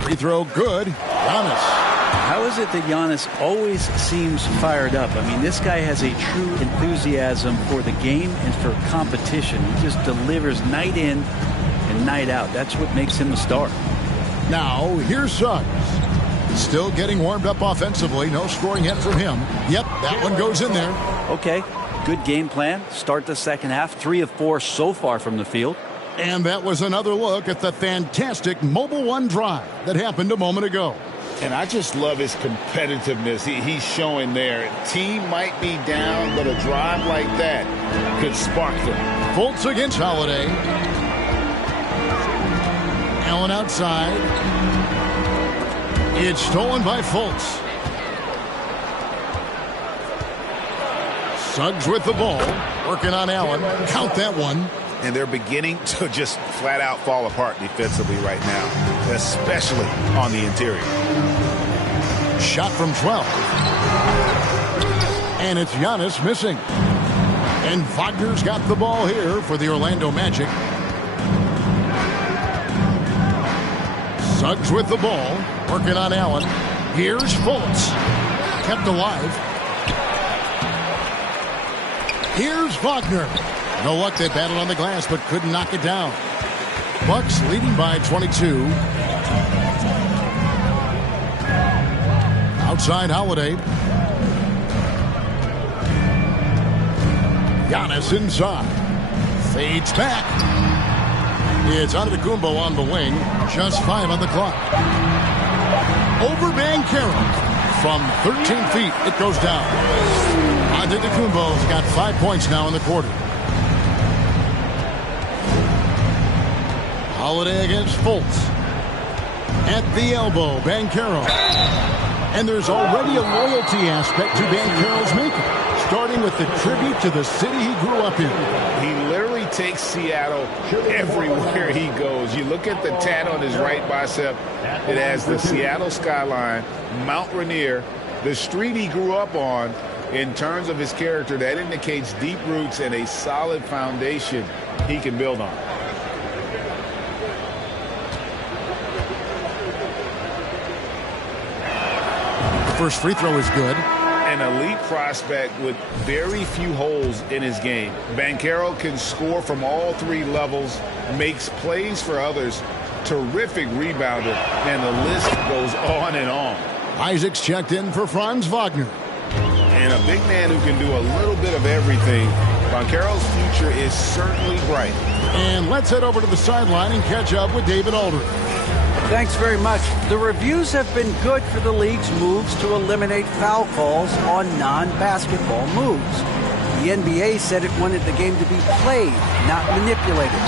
Free throw good. Giannis. How is it that Giannis always seems fired up? I mean, this guy has a true enthusiasm for the game and for competition. He just delivers night in and night out. That's what makes him a star. Now, here's Suggs. Still getting warmed up offensively. No scoring yet from him. Yep, that one goes in there. Okay, good game plan. Start the second half. 3 of 4 so far from the field. And that was another look at the fantastic Mobile One drive that happened a moment ago. And I just love his competitiveness he's showing there. Team might be down, but a drive like that could spark them. Fultz against Holiday. Allen outside. It's stolen by Fultz. Suggs with the ball. Working on Allen. Count that one. And they're beginning to just flat out fall apart defensively right now, especially on the interior. Shot from 12. And it's Giannis missing. And Wagner's got the ball here for the Orlando Magic. Suggs with the ball. Working on Allen. Here's Fultz. Kept alive. Here's Wagner. No luck, they battled on the glass, but couldn't knock it down. Bucks leading by 22. Outside Holiday. Giannis inside. Fades back. It's Antetokounmpo on the wing. Just 5 on the clock. Over Banchero. From 13 feet, it goes down. Antetokounmpo's got 5 points now in the quarter. Holiday against Fultz. At the elbow, Banchero. And there's already a loyalty aspect to Banchero's making, starting with the tribute to the city he grew up in. He literally takes Seattle everywhere he goes. You look at the tat on his right bicep. It has the Seattle skyline, Mount Rainier, the street he grew up on. In terms of his character, that indicates deep roots and a solid foundation he can build on. First free throw is good. An elite prospect with very few holes in his game. Banchero can score from all 3 levels, makes plays for others, terrific rebounder, and the list goes on and on. Isaac's checked in for Franz Wagner. And a big man who can do a little bit of everything. Banchero's future is certainly bright. And let's head over to the sideline and catch up with David Aldridge. Thanks very much. The reviews have been good for the league's moves to eliminate foul calls on non-basketball moves. The NBA said it wanted the game to be played, not manipulated.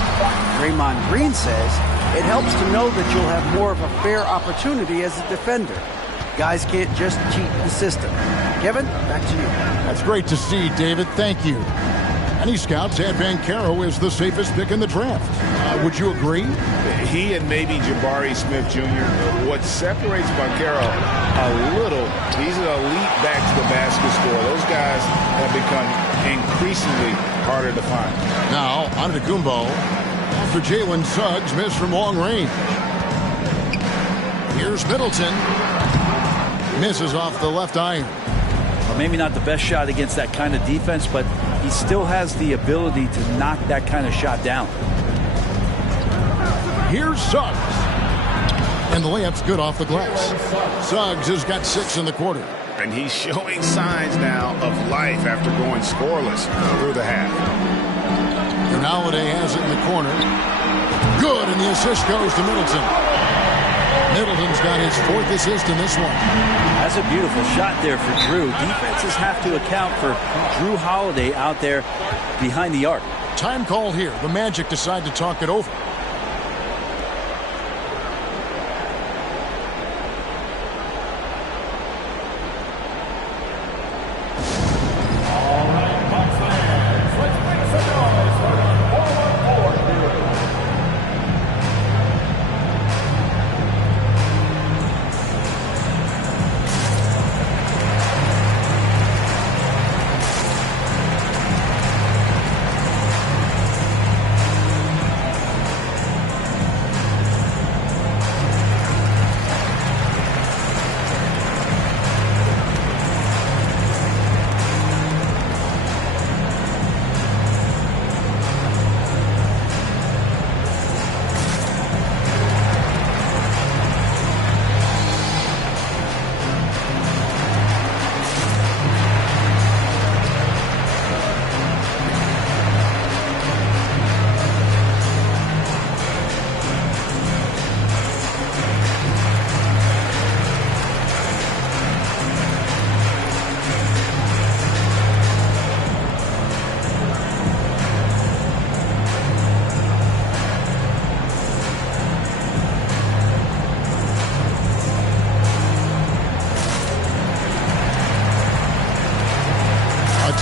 Draymond Green says it helps to know that you'll have more of a fair opportunity as a defender. Guys can't just cheat the system. Kevin, back to you. That's great to see, David. Thank you. Many scouts had Banchero as the safest pick in the draft. Would you agree? He and maybe Jabari Smith Jr. What separates Banchero a little, he's an elite back-to-the-basket scorer. Those guys have become increasingly harder to find. Now, Antetokounmpo, after Jalen Suggs missed from long range. Here's Middleton. Misses off the left iron. Well, maybe not the best shot against that kind of defense, but he still has the ability to knock that kind of shot down. Here's Suggs. And the layup's good off the glass. Suggs has got 6 in the quarter. And he's showing signs now of life after going scoreless through the half. And Holiday has it in the corner. Good, and the assist goes to Middleton. Middleton's got his 4th assist in this one. That's a beautiful shot there for Drew. Defenses have to account for Drew Holiday out there behind the arc. Time call here. The Magic decide to talk it over.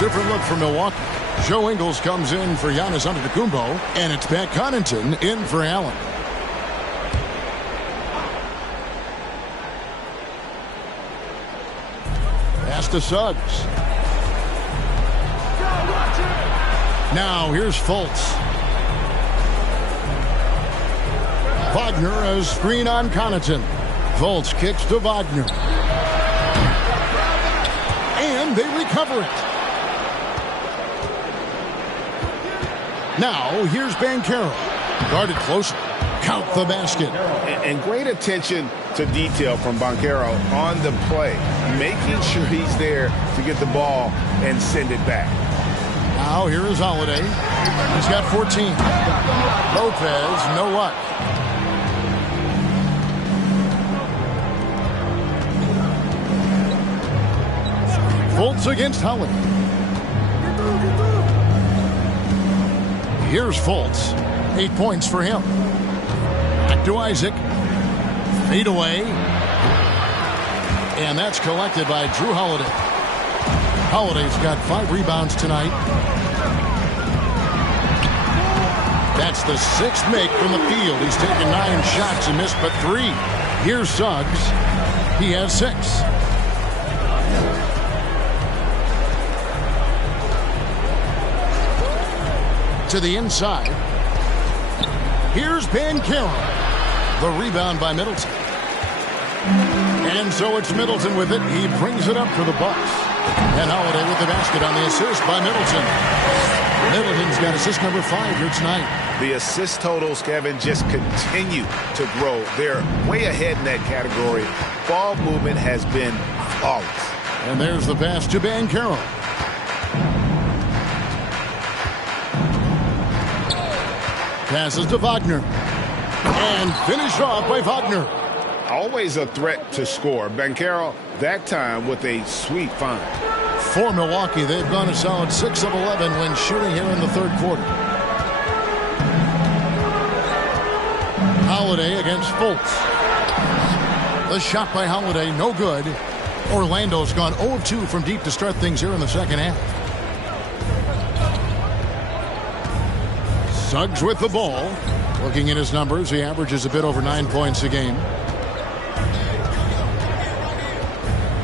different look for Milwaukee. Joe Ingles comes in for Giannis Antetokounmpo, and it's Pat Connaughton in for Allen. Pass to Suggs. Now here's Fultz. Wagner, a screen on Connaughton. Fultz kicks to Wagner. And they recover it. Now, here's Banchero. Guarded closely. Count the basket. And great attention to detail from Banchero on the play. Making sure he's there to get the ball and send it back. Now, here is Holiday. He's got 14. Lopez, no luck. Fultz against Holiday. Here's Fultz. 8 points for him. Back to Isaac. Fade away. And that's collected by Drew Holiday. Holiday's got 5 rebounds tonight. That's the 6th make from the field. He's taken 9 shots and missed but 3. Here's Suggs. He has 6. To the inside. Here's Banchero. The rebound by Middleton. And so it's Middleton with it. He brings it up for the Bucks. And Holiday with the basket on the assist by Middleton. Middleton's got assist number 5 here tonight. The assist totals, Kevin, just continue to grow. They're way ahead in that category. Ball movement has been flawless. And there's the pass to Banchero. Passes to Wagner. And finished off by Wagner. Always a threat to score. Banchero, that time with a sweet find. For Milwaukee, they've gone a solid 6 of 11 when shooting here in the 3rd quarter. Holiday against Fultz. The shot by Holiday, no good. Orlando's gone 0 of 2 from deep to start things here in the 2nd half. Suggs with the ball. Looking at his numbers, he averages a bit over 9 points a game.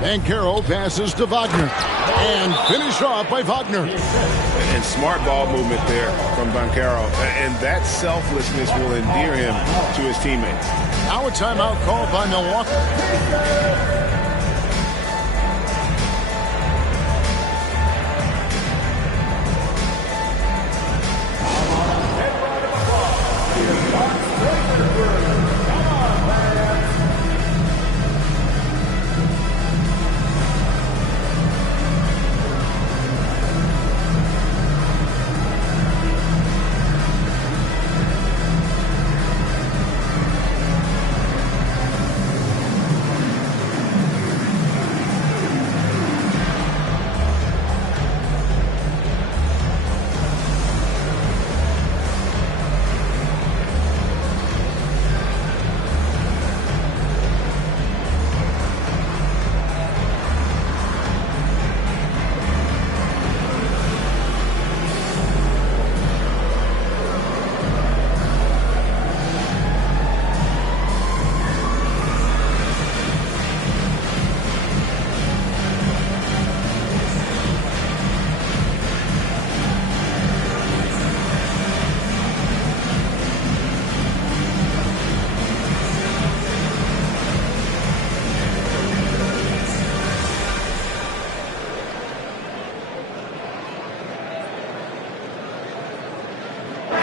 Banchero passes to Wagner. And finished off by Wagner. And smart ball movement there from Banchero. And that selflessness will endear him to his teammates. Now a timeout called by Milwaukee.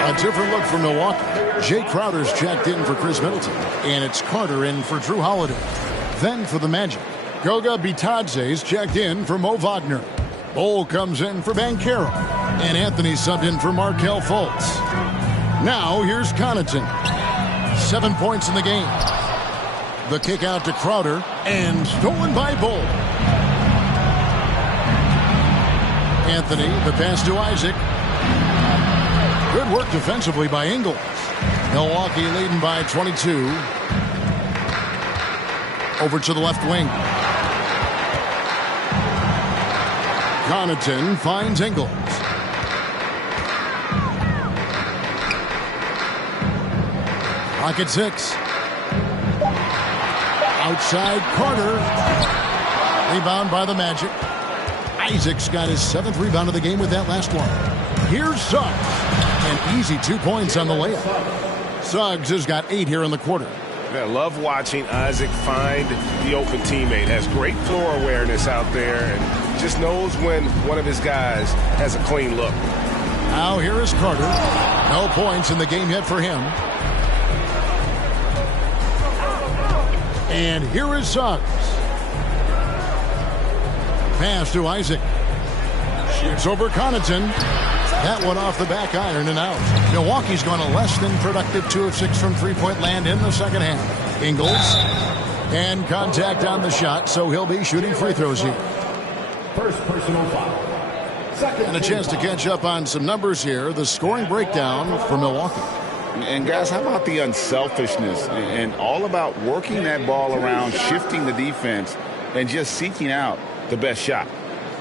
A different look for Milwaukee. Jay Crowder's checked in for Chris Middleton. And it's Carter in for Drew Holiday. Then for the Magic, Goga Bitadze's checked in for Mo Wagner. Bol comes in for Banchero. And Anthony subbed in for Markelle Fultz. Now here's Connaughton. 7 points in the game. The kick out to Crowder. And stolen by Bol. Anthony, the pass to Isaac. Good work defensively by Ingles. Milwaukee leading by 22. Over to the left wing. Connaughton finds Ingles. Pocket 6. Outside Carter. Rebound by the Magic. Isaac's got his 7th rebound of the game with that last one. Here's Suggs. An easy 2 points on the layup. Suggs has got 8 here in the quarter. I love watching Isaac find the open teammate. Has great floor awareness out there and just knows when one of his guys has a clean look. Now here is Carter. No points in the game yet for him. And here is Suggs. Pass to Isaac. Shoots over Connaughton. That one off the back iron and out. Milwaukee's gone a less than productive 2 of 6 from three-point land in the second half. Ingles. And contact on the shot, so he'll be shooting free throws here. First personal foul. Second. And a chance to catch up on some numbers here. The scoring breakdown for Milwaukee. And guys, how about the unselfishness and all about working that ball around, shifting the defense, and just seeking out the best shot?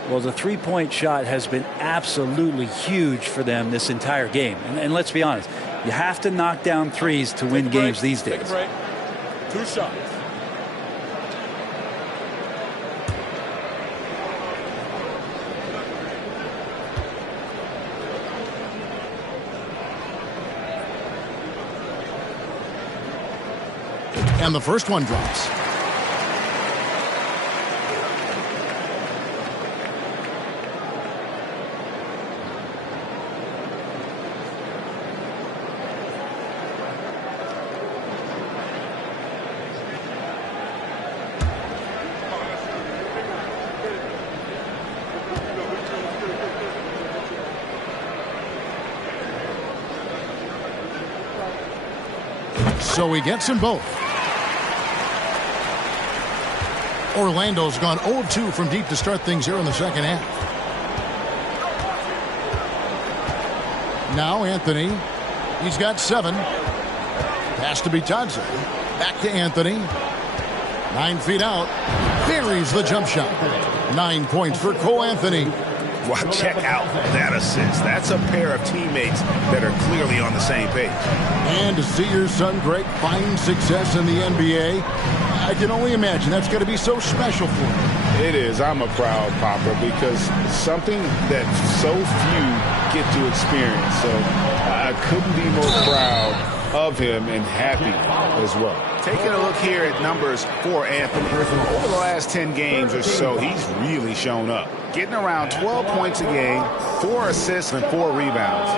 Well, the three-point shot has been absolutely huge for them this entire game. And let's be honest, you have to knock down threes to win games these days. Take a break. 2 shots. And the first one drops. So he gets them both. Orlando's gone 0 of 2 from deep to start things here in the second half. Now Anthony. He's got 7. Pass to Bitadze. Back to Anthony. 9 feet out. Buries the jump shot. 9 points for Cole Anthony. Wow, check out that assist. That's a pair of teammates that are clearly on the same page. And to see your son Greg find success in the NBA, I can only imagine that's going to be so special for him. It is. I'm a proud papa because something that so few get to experience. So I couldn't be more proud of him and happy as well. Taking a look here at numbers for Anthony. Over the last 10 games or so, he's really shown up. Getting around 12 points a game, 4 assists and 4 rebounds.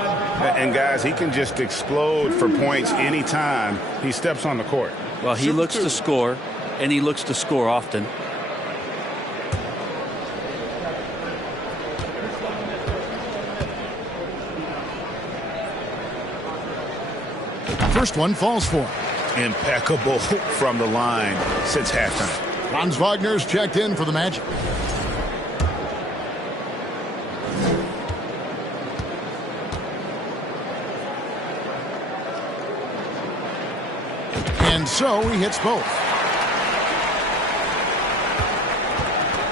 And guys, he can just explode for points anytime he steps on the court. Well, he looks to score, and he looks to score often. First one falls for him. Impeccable from the line since halftime. Franz Wagner's checked in for the Magic. And so he hits both.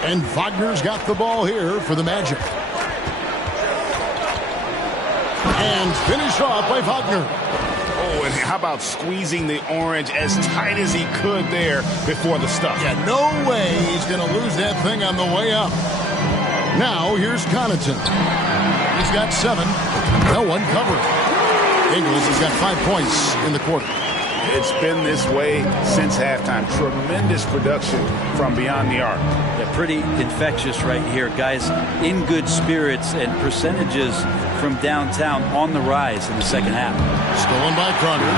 And Wagner's got the ball here for the Magic. And finished off by Wagner. Oh, and how about squeezing the orange as tight as he could there before the stuff? Yeah, no way he's going to lose that thing on the way up. Now here's Connaughton. He's got 7. No one covering. Ingles has got 5 points in the quarter. It's been this way since halftime. Tremendous production from beyond the arc. Yeah, pretty infectious right here. Guys in good spirits and percentages from downtown on the rise in the second half. Stolen by Carter.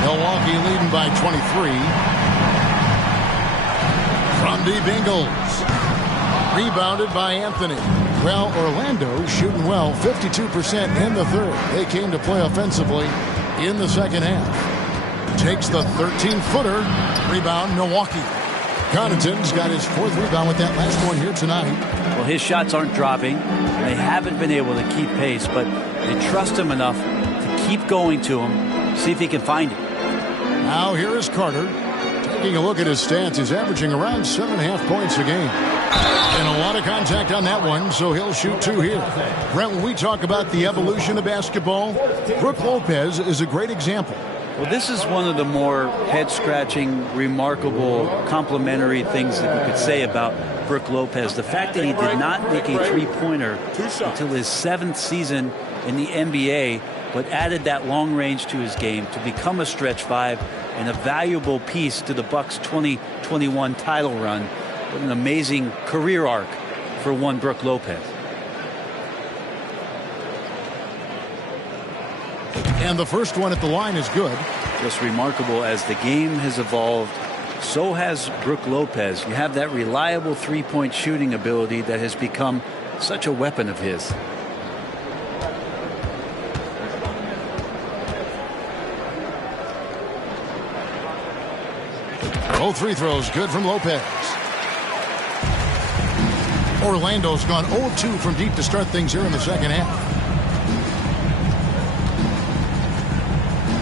Milwaukee leading by 23. From deep Ingles. Rebounded by Anthony. Well, Orlando shooting well, 52% in the third. They came to play offensively in the second half. Takes the 13-footer. Rebound, Milwaukee. Connaughton's got his 4th rebound with that last one here tonight. Well, his shots aren't dropping. They haven't been able to keep pace, but they trust him enough to keep going to him, see if he can find it. Now here is Carter. Taking a look at his stats, he's averaging around 7.5 points a game. And a lot of contact on that one, so he'll shoot 2 here. Brent, when we talk about the evolution of basketball, Brook Lopez is a great example. Well, this is one of the more head-scratching, remarkable, complimentary things that we could say about Brook Lopez. The fact that he did not make a three-pointer until his 7th season in the NBA, but added that long range to his game to become a stretch 5 and a valuable piece to the Bucks' 2021 title run. What an amazing career arc for one Brook Lopez. And the first one at the line is good. Just remarkable. As the game has evolved, so has Brook Lopez. You have that reliable three-point shooting ability that has become such a weapon of his. Both free throws good from Lopez. Orlando's gone 0-2 from deep to start things here in the second half.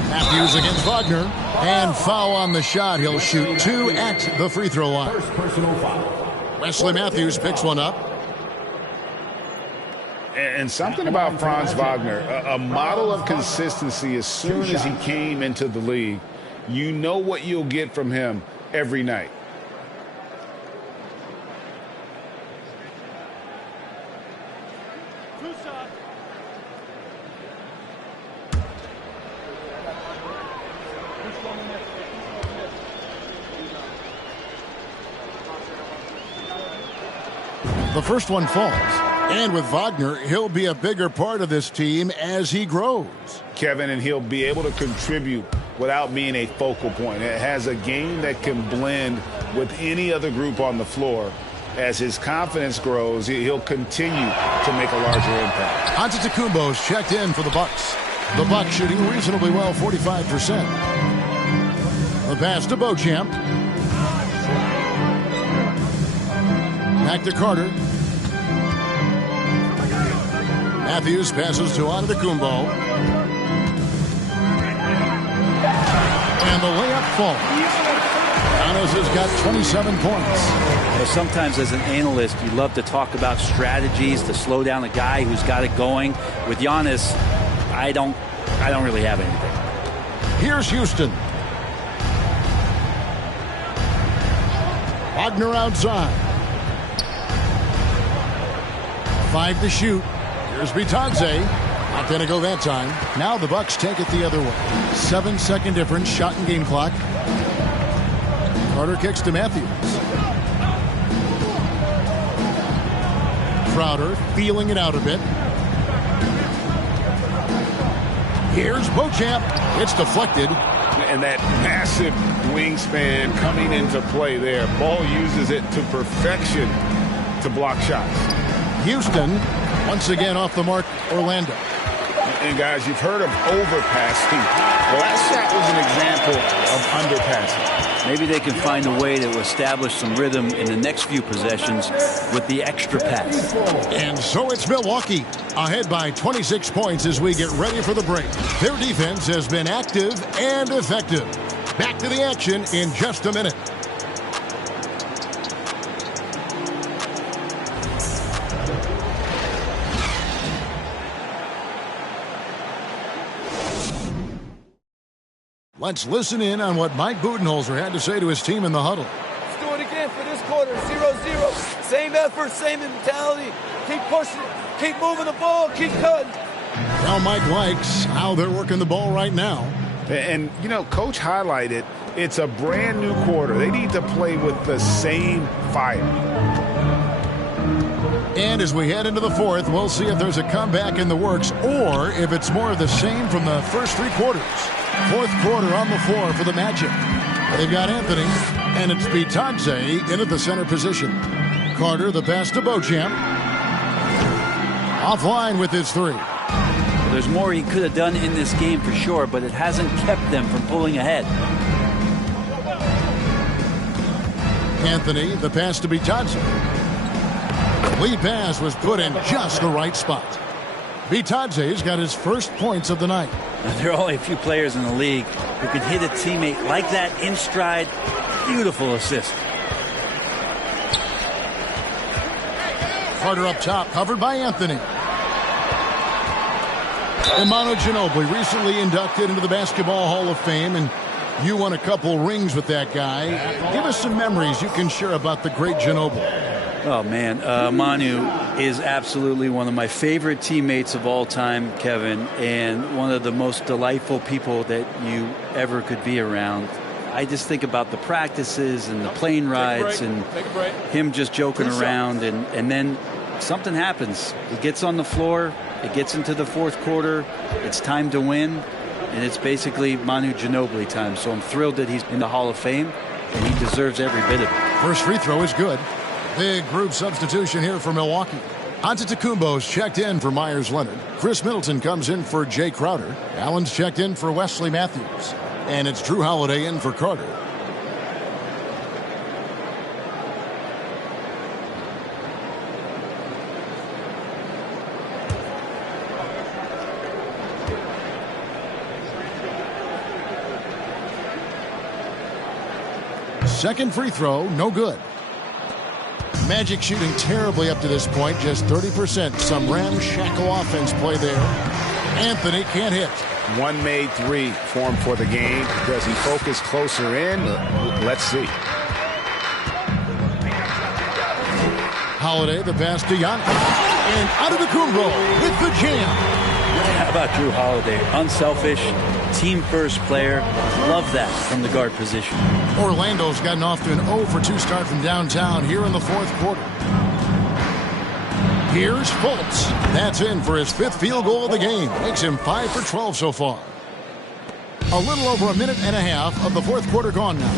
Matthews against Wagner, and foul on the shot. He'll shoot 2 at the free throw line. Wesley Matthews picks one up. And something about Franz Wagner, a model of consistency. As soon as he came into the league, you know what you'll get from him every night. The first one falls. And with Wagner, he'll be a bigger part of this team as he grows. Kevin, and he'll be able to contribute without being a focal point. It has a game that can blend with any other group on the floor. As his confidence grows, he'll continue to make a larger impact. Antetokounmpo's checked in for the Bucks. The Bucks shooting reasonably well, 45%. The pass to Beauchamp. Back to Carter. Matthews passes to Antetokounmpo. And the layup falls. Giannis has got 27 points. Well, sometimes as an analyst, you love to talk about strategies to slow down a guy who's got it going. With Giannis, I don't really have anything. Here's Houston. Wagner outside. 5 to shoot. Here's Bitadze. Not going to go that time. Now the Bucks take it the other way. 7-second difference. Shot and game clock. Carter kicks to Matthews. Crowder feeling it out a bit. Here's Beauchamp. It's deflected. And that massive wingspan coming into play there. Ball uses it to perfection to block shots. Houston once again off the mark. Orlando. And guys, you've heard of overpassing. Well, that shot was an example of underpassing. Maybe they can find a way to establish some rhythm in the next few possessions with the extra pass. And so it's Milwaukee ahead by 26 points as we get ready for the break. Their defense has been active and effective. Back to the action in just a minute. Let's listen in on what Mike Budenholzer had to say to his team in the huddle. Let's do it again for this quarter. 0-0. Same effort, same mentality. Keep pushing it. Keep moving the ball. Keep cutting. Well, Mike likes how they're working the ball right now. And, you know, Coach highlighted it's a brand new quarter. They need to play with the same fire. And as we head into the fourth, we'll see if there's a comeback in the works or if it's more of the same from the first 3 quarters. Fourth quarter on the floor for the Magic. They've got Anthony, and it's Bitadze in at the center position. Carter, the pass to Beauchamp. Offline with his 3. There's more he could have done in this game for sure, but it hasn't kept them from pulling ahead. Anthony, the pass to Bitadze. Lead pass was put in just the right spot. Bitadze's got his first points of the night. Now, there are only a few players in the league who can hit a teammate like that in stride Beautiful assist. Carter up top, covered by Anthony. And Manu Ginobili, recently inducted into the Basketball Hall of Fame, and you won a couple rings with that guy. Give us some memories you can share about the great Ginobili. Oh, man. Manu is absolutely one of my favorite teammates of all time, Kevin, and one of the most delightful people that you ever could be around. I just think about the practices and the plane rides and him just joking around, and then something happens. He gets on the floor, it gets into the fourth quarter, it's time to win, and it's basically Manu Ginobili time. So I'm thrilled that he's in the Hall of Fame, and he deserves every bit of it. First free throw is good. Big group substitution here for Milwaukee. Antetokounmpo's checked in for Myers Leonard. Chris Middleton comes in for Jay Crowder. Allen's checked in for Wesley Matthews. And it's Drew Holiday in for Carter. Second free throw, no good. Magic shooting terribly up to this point, just 30%. Some ramshackle offense play there. Anthony can't hit. One made three for him for the game. Does he focus closer in? Let's see. Holiday, the pass to Giannis. And Antetokounmpo with the jam. How about Drew Holiday? Unselfish, team-first player. Love that from the guard position. Orlando's gotten off to an 0-for-2 start from downtown here in the fourth quarter. Here's Fultz. That's in for his fifth field goal of the game. Makes him 5 for 12 so far. A little over a minute and a half of the fourth quarter gone now.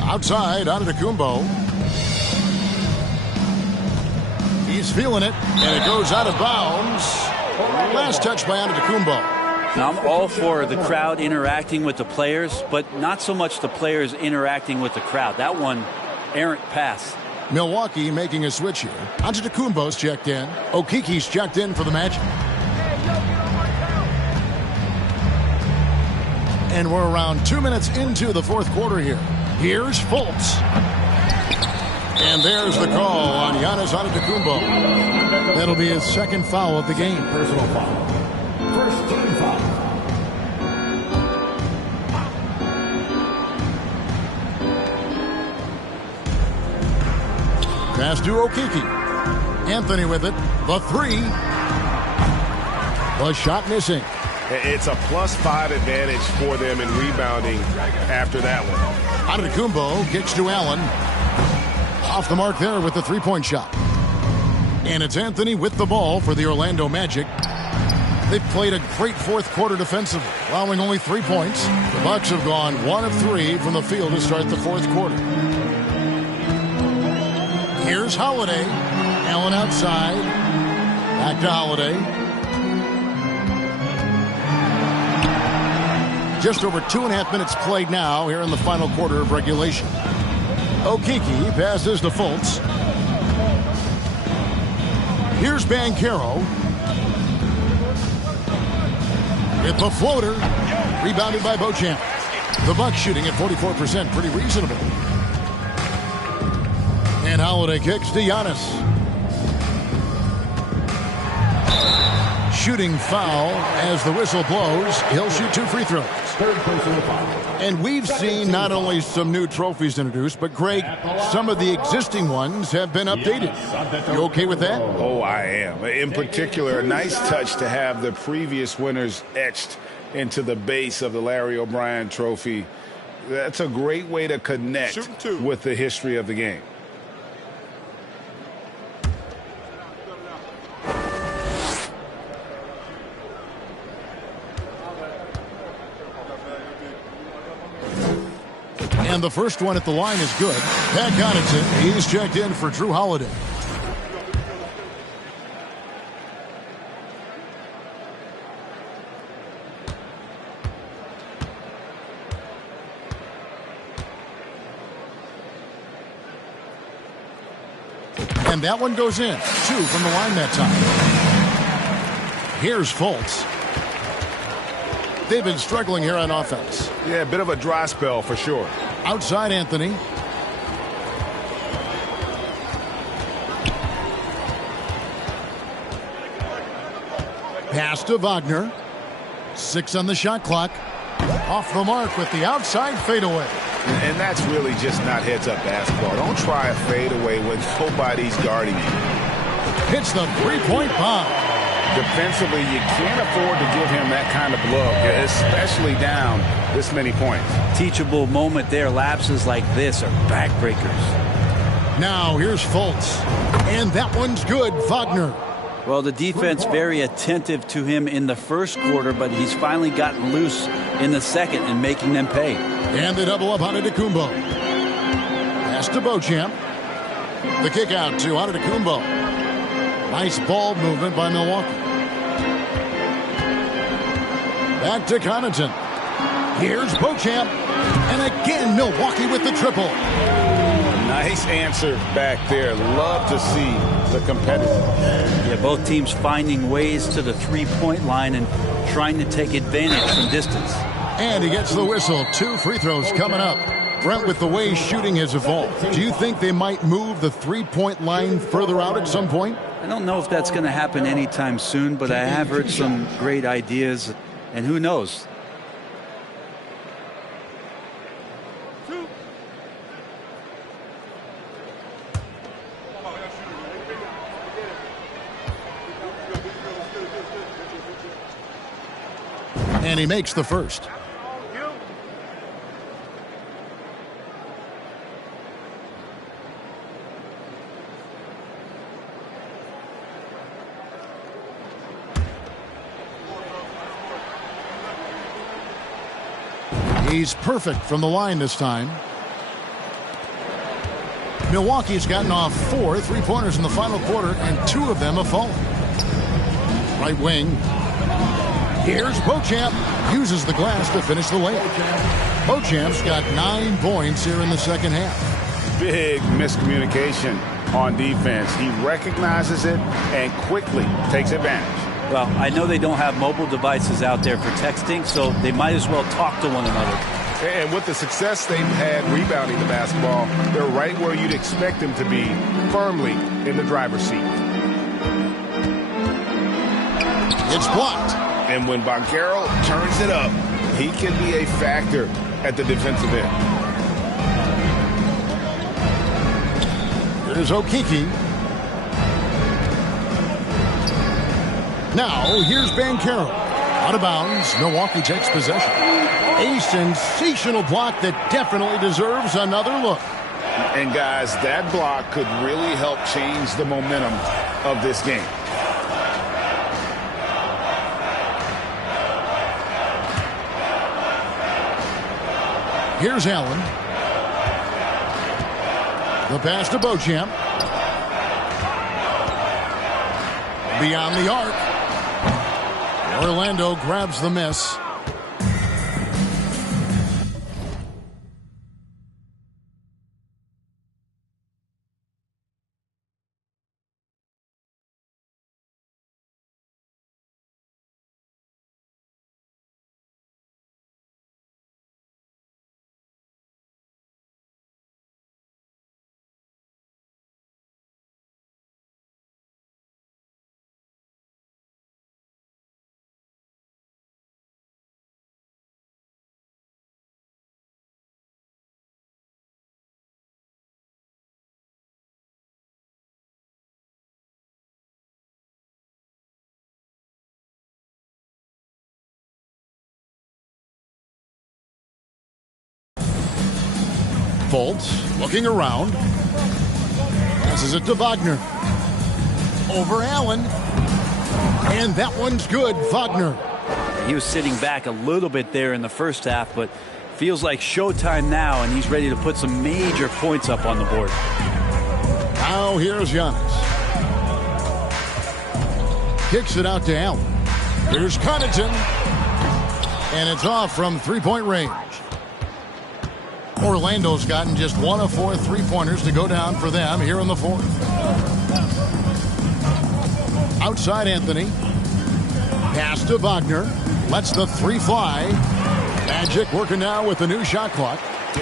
Outside, Antetokounmpo. He's feeling it, and it goes out of bounds. Last touch by Antetokounmpo. Now, I'm all for the crowd interacting with the players, but not so much the players interacting with the crowd. That one, errant pass. Milwaukee making a switch here. Antetokounmpo's checked in. Okiki's checked in for the Magic. And we're around 2 minutes into the fourth quarter here. Here's Fultz. And there's the call on Giannis Antetokounmpo. That'll be his second foul of the game. Personal foul. First team foul. Pass to Okiki. Anthony with it. The three. The shot missing. It's a +5 advantage for them in rebounding after that one. Antetokounmpo kicks to Allen. Off the mark there with the three-point shot. And it's Anthony with the ball for the Orlando Magic. They've played a great fourth quarter defensively, allowing only 3 points. The Bucks have gone 1 of 3 from the field to start the fourth quarter. Here's Holiday. Allen outside. Back to Holiday. Just over 2.5 minutes played now here in the final quarter of regulation. Okiki passes to Fultz. Here's Banchero. With the floater. Rebounded by Beauchamp. The Bucks shooting at 44%. Pretty reasonable. And Holiday kicks to Giannis. Shooting foul as the whistle blows. He'll shoot 2 free throws. Third personal foul. And we've seen not only some new trophies introduced, but Greg, some of the existing ones have been updated. You okay with that? Oh, I am. In particular, a nice touch to have the previous winners etched into the base of the Larry O'Brien trophy. That's a great way to connect with the history of the game. And the first one at the line is good. Pat Connaughton, he's checked in for Drew Holiday. And that one goes in. 2 from the line that time. Here's Fultz. They've been struggling here on offense. Yeah, a bit of a dry spell for sure. Outside Anthony. Pass to Wagner. 6 on the shot clock. Off the mark with the outside fadeaway. And that's really just not heads-up basketball. Don't try a fadeaway when nobody's guarding you. Hits the three-point bomb. Defensively, you can't afford to give him that kind of look, especially down this many points. Teachable moment there. Lapses like this are backbreakers. Now here's Fultz. And that one's good. Wagner. Well, the defense very attentive to him in the first quarter, but he's finally gotten loose in the second and making them pay. And they double up Antetokounmpo. Pass to Beauchamp. The kick out to Antetokounmpo. Nice ball movement by Milwaukee. Back to Connaughton. Here's Beauchamp. And again, Milwaukee with the triple. Nice answer back there. Love to see the competitive. Yeah, both teams finding ways to the three-point line and trying to take advantage from distance. And he gets the whistle. 2 free throws coming up. Brent, with the way shooting has evolved, do you think they might move the three-point line further out at some point? I don't know if that's going to happen anytime soon, but I have heard some great ideas, and who knows? And he makes the first. He's perfect from the line this time. Milwaukee's gotten off 4 3-pointers in the final quarter, and 2 of them have fallen. Right wing. Here's Beauchamp. Uses the glass to finish the layup. Beauchamp's got 9 points here in the second half. Big miscommunication on defense. He recognizes it and quickly takes advantage. Well, I know they don't have mobile devices out there for texting, so they might as well talk to one another. And with the success they've had rebounding the basketball, they're right where you'd expect them to be, firmly in the driver's seat. It's blocked. And when Banchero turns it up, he can be a factor at the defensive end. Here's Okeke. Now, here's Banchero. Out of bounds, Milwaukee takes possession. A sensational block that definitely deserves another look. And guys, that block could really help change the momentum of this game. Here's Allen. The pass to Beauchamp. Beyond the arc. Orlando grabs the miss. Fultz looking around. Passes it to Wagner. Over Allen. And that one's good. Wagner. He was sitting back a little bit there in the first half, but feels like showtime now, and he's ready to put some major points up on the board. Now here's Giannis. Kicks it out to Allen. Here's Connaughton. And it's off from three-point range. Orlando's gotten just 1 of 4 3-pointers to go down for them here in the fourth. Outside Anthony. Pass to Wagner. Lets the three fly. Magic working now with the new shot clock.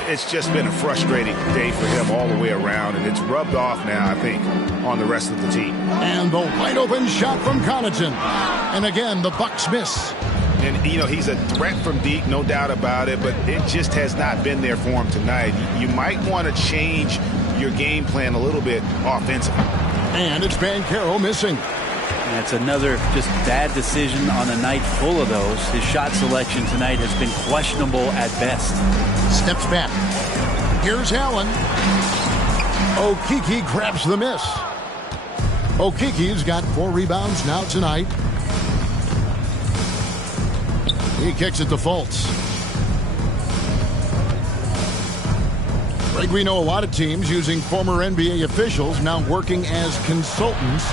It's just been a frustrating day for him all the way around, and it's rubbed off now, I think, on the rest of the team. And the wide open shot from Connaughton. And again, the Bucks miss. And, you know, he's a threat from deep, no doubt about it, but it just has not been there for him tonight. You might want to change your game plan a little bit offensively. And it's Banchero missing. That's another just bad decision on a night full of those. His shot selection tonight has been questionable at best. Steps back. Here's Allen. Okeke grabs the miss. Okeke's got 4 rebounds now tonight. He kicks it to Fultz. Greg, we know a lot of teams using former NBA officials now working as consultants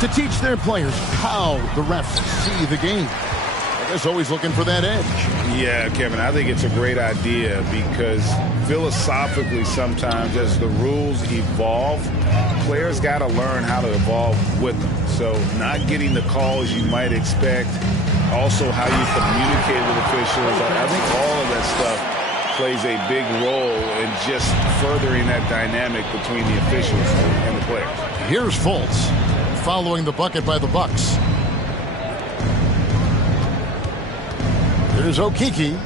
to teach their players how the refs see the game. I guess always looking for that edge. Yeah, Kevin, I think it's a great idea because philosophically sometimes as the rules evolve, players got to learn how to evolve with them. So not getting the calls you might expect, also how you communicate with officials. I think all of that stuff plays a big role in just furthering that dynamic between the officials and the players. Here's Fultz following the bucket by the Bucks. There's Okeke.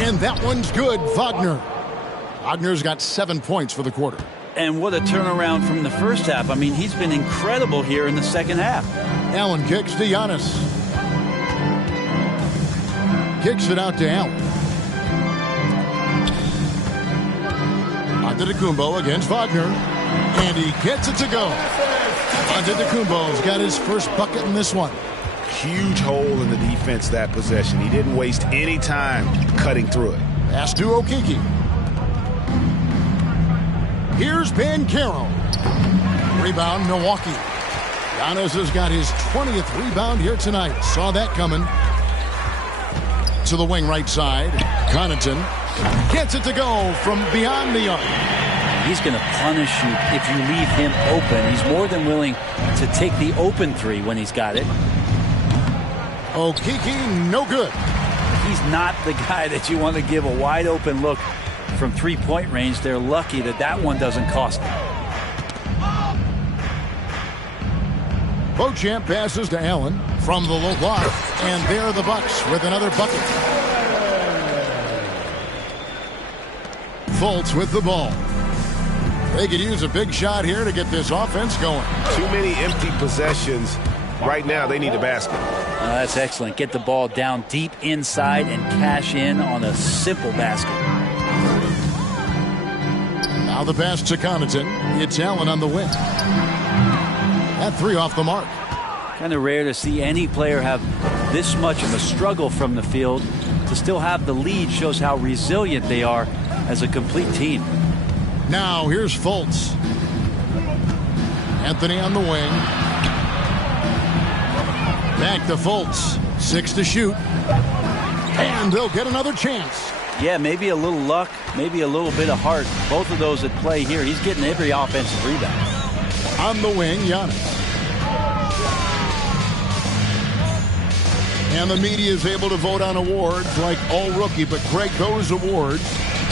And that one's good. Wagner's got 7 points for the quarter. And what a turnaround from the first half. I mean, he's been incredible here in the second half. Allen kicks to Giannis. Kicks it out to Allen. Antetokounmpo against Wagner. And he gets it to go. Antetokounmpo's got his first bucket in this one. Huge hole in the defense that possession. He didn't waste any time cutting through it. Pass to Okeke. Here's Banchero. Rebound, Milwaukee. Giannis has got his 20th rebound here tonight. Saw that coming. To the wing right side. Connaughton gets it to go from beyond the arc. He's going to punish you if you leave him open. He's more than willing to take the open three when he's got it. Okeke, no good. He's not the guy that you want to give a wide open look from three-point range. They're lucky that that one doesn't cost them. Beauchamp passes to Allen from the low block, and there are the Bucks with another bucket. Fultz with the ball. They could use a big shot here to get this offense going. Too many empty possessions. Right now, they need a basket. That's excellent. Get the ball down deep inside and cash in on a simple basket. Now the pass to Connaughton. It's Allen on the wing. That three off the mark. Kind of rare to see any player have this much of a struggle from the field. To still have the lead shows how resilient they are as a complete team. Now here's Fultz. Anthony on the wing. Back to Fultz. 6 to shoot. And they'll get another chance. Yeah, maybe a little luck, maybe a little bit of heart. Both of those at play here. He's getting every offensive rebound. On the wing, Giannis. And the media is able to vote on awards like All Rookie, but Craig, those awards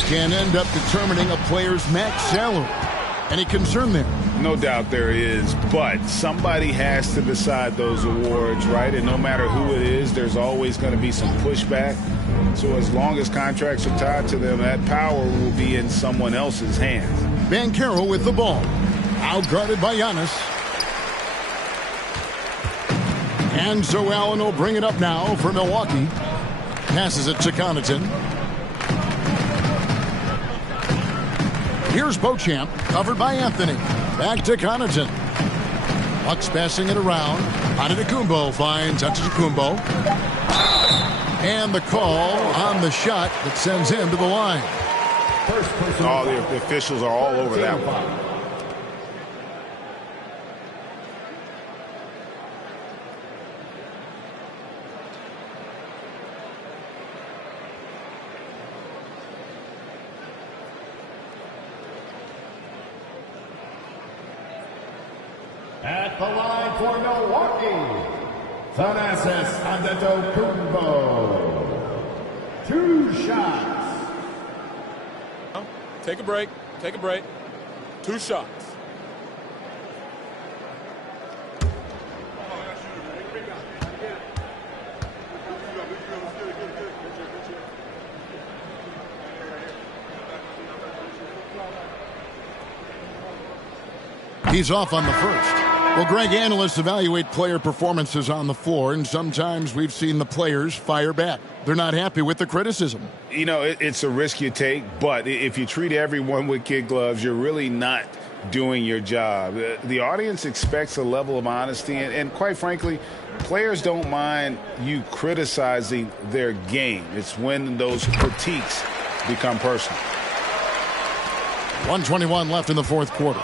can end up determining a player's max salary. Any concern there? No doubt there is, but somebody has to decide those awards, right? And no matter who it is, there's always going to be some pushback. So as long as contracts are tied to them, that power will be in someone else's hands. Banchero with the ball. Outguarded by Giannis. And so Allen will bring it up now for Milwaukee. Passes it to Connaughton. Here's Beauchamp, covered by Anthony. Back to Connaughton. Bucks passing it around. Antetokounmpo finds Antetokounmpo. And the call on the shot that sends him to the line. All the officials are all over that one. At the line for Milwaukee, Thanasis Antetokounmpo. 2 shots. Take a break. Take a break. 2 shots. He's off on the first. Well, Greg, analysts evaluate player performances on the floor, and sometimes we've seen the players fire back. They're not happy with the criticism. You know, it's a risk you take, but if you treat everyone with kid gloves, you're really not doing your job. The audience expects a level of honesty, and quite frankly, players don't mind you criticizing their game. It's when those critiques become personal. 1:21 left in the fourth quarter.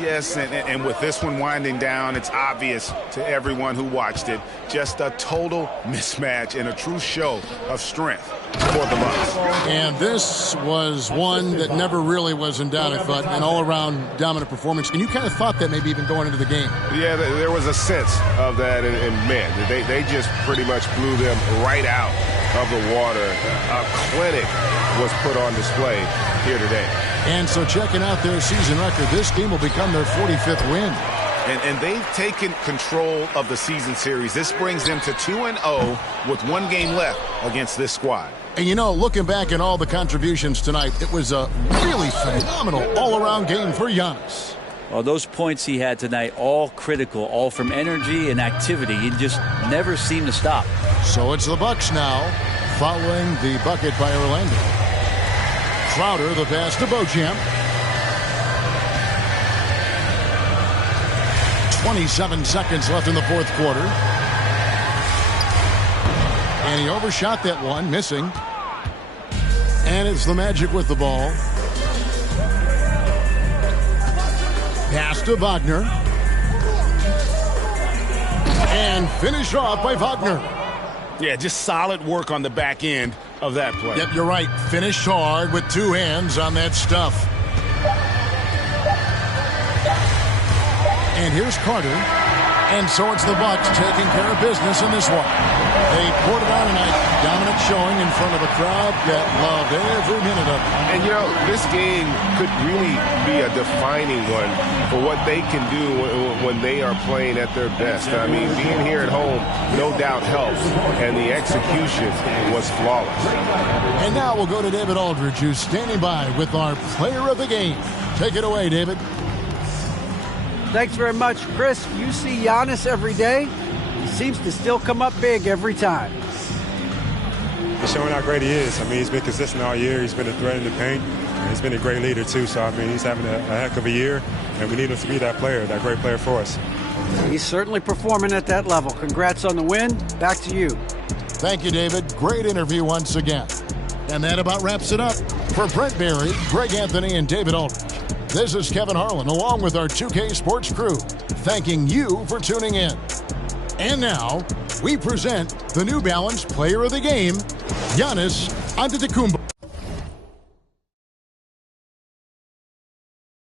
Yes, and with this one winding down, it's obvious to everyone who watched it. Just a total mismatch and a true show of strength for the Bucks. And this was one that never really was in doubt, I thought, an all-around dominant performance. And you kind of thought that maybe even going into the game. Yeah, there was a sense of that, and man, they just pretty much blew them right out of the water. A clinic was put on display here today. And so checking out their season record, this game will become their 45th win. And they've taken control of the season series. This brings them to 2-0 with 1 game left against this squad. And you know, looking back at all the contributions tonight, it was a really phenomenal all-around game for Giannis. Well, those points he had tonight, all critical, all from energy and activity. He just never seemed to stop. So it's the Bucks now, following the bucket by Orlando. Crowder, the pass to Beauchamp. 27 seconds left in the fourth quarter. And he overshot that one, missing. And it's the Magic with the ball. Pass to Wagner. And finished off by Wagner. Yeah, just solid work on the back end of that play. Yep, you're right. Finished hard with 2 hands on that stuff. And here's Carter. And so it's the Bucks taking care of business in this one. They poured it on tonight. Dominant showing in front of a crowd that loved every minute of it. And, you know, this game could really be a defining one for what they can do when they are playing at their best. I mean, being here at home, no doubt helps. And the execution was flawless. And now we'll go to David Aldridge, who's standing by with our player of the game. Take it away, David. Thanks very much, Chris. You see Giannis every day. He seems to still come up big every time. He's showing how great he is. I mean, he's been consistent all year. He's been a threat in the paint. And he's been a great leader, too. So, I mean, he's having a heck of a year. And we need him to be that player, that great player for us. He's certainly performing at that level. Congrats on the win. Back to you. Thank you, David. Great interview once again. And that about wraps it up. For Brent Barry, Greg Anthony, and David Aldridge, this is Kevin Harlan, along with our 2K Sports crew, thanking you for tuning in. And now, we present the New Balance Player of the Game, Giannis Antetokounmpo.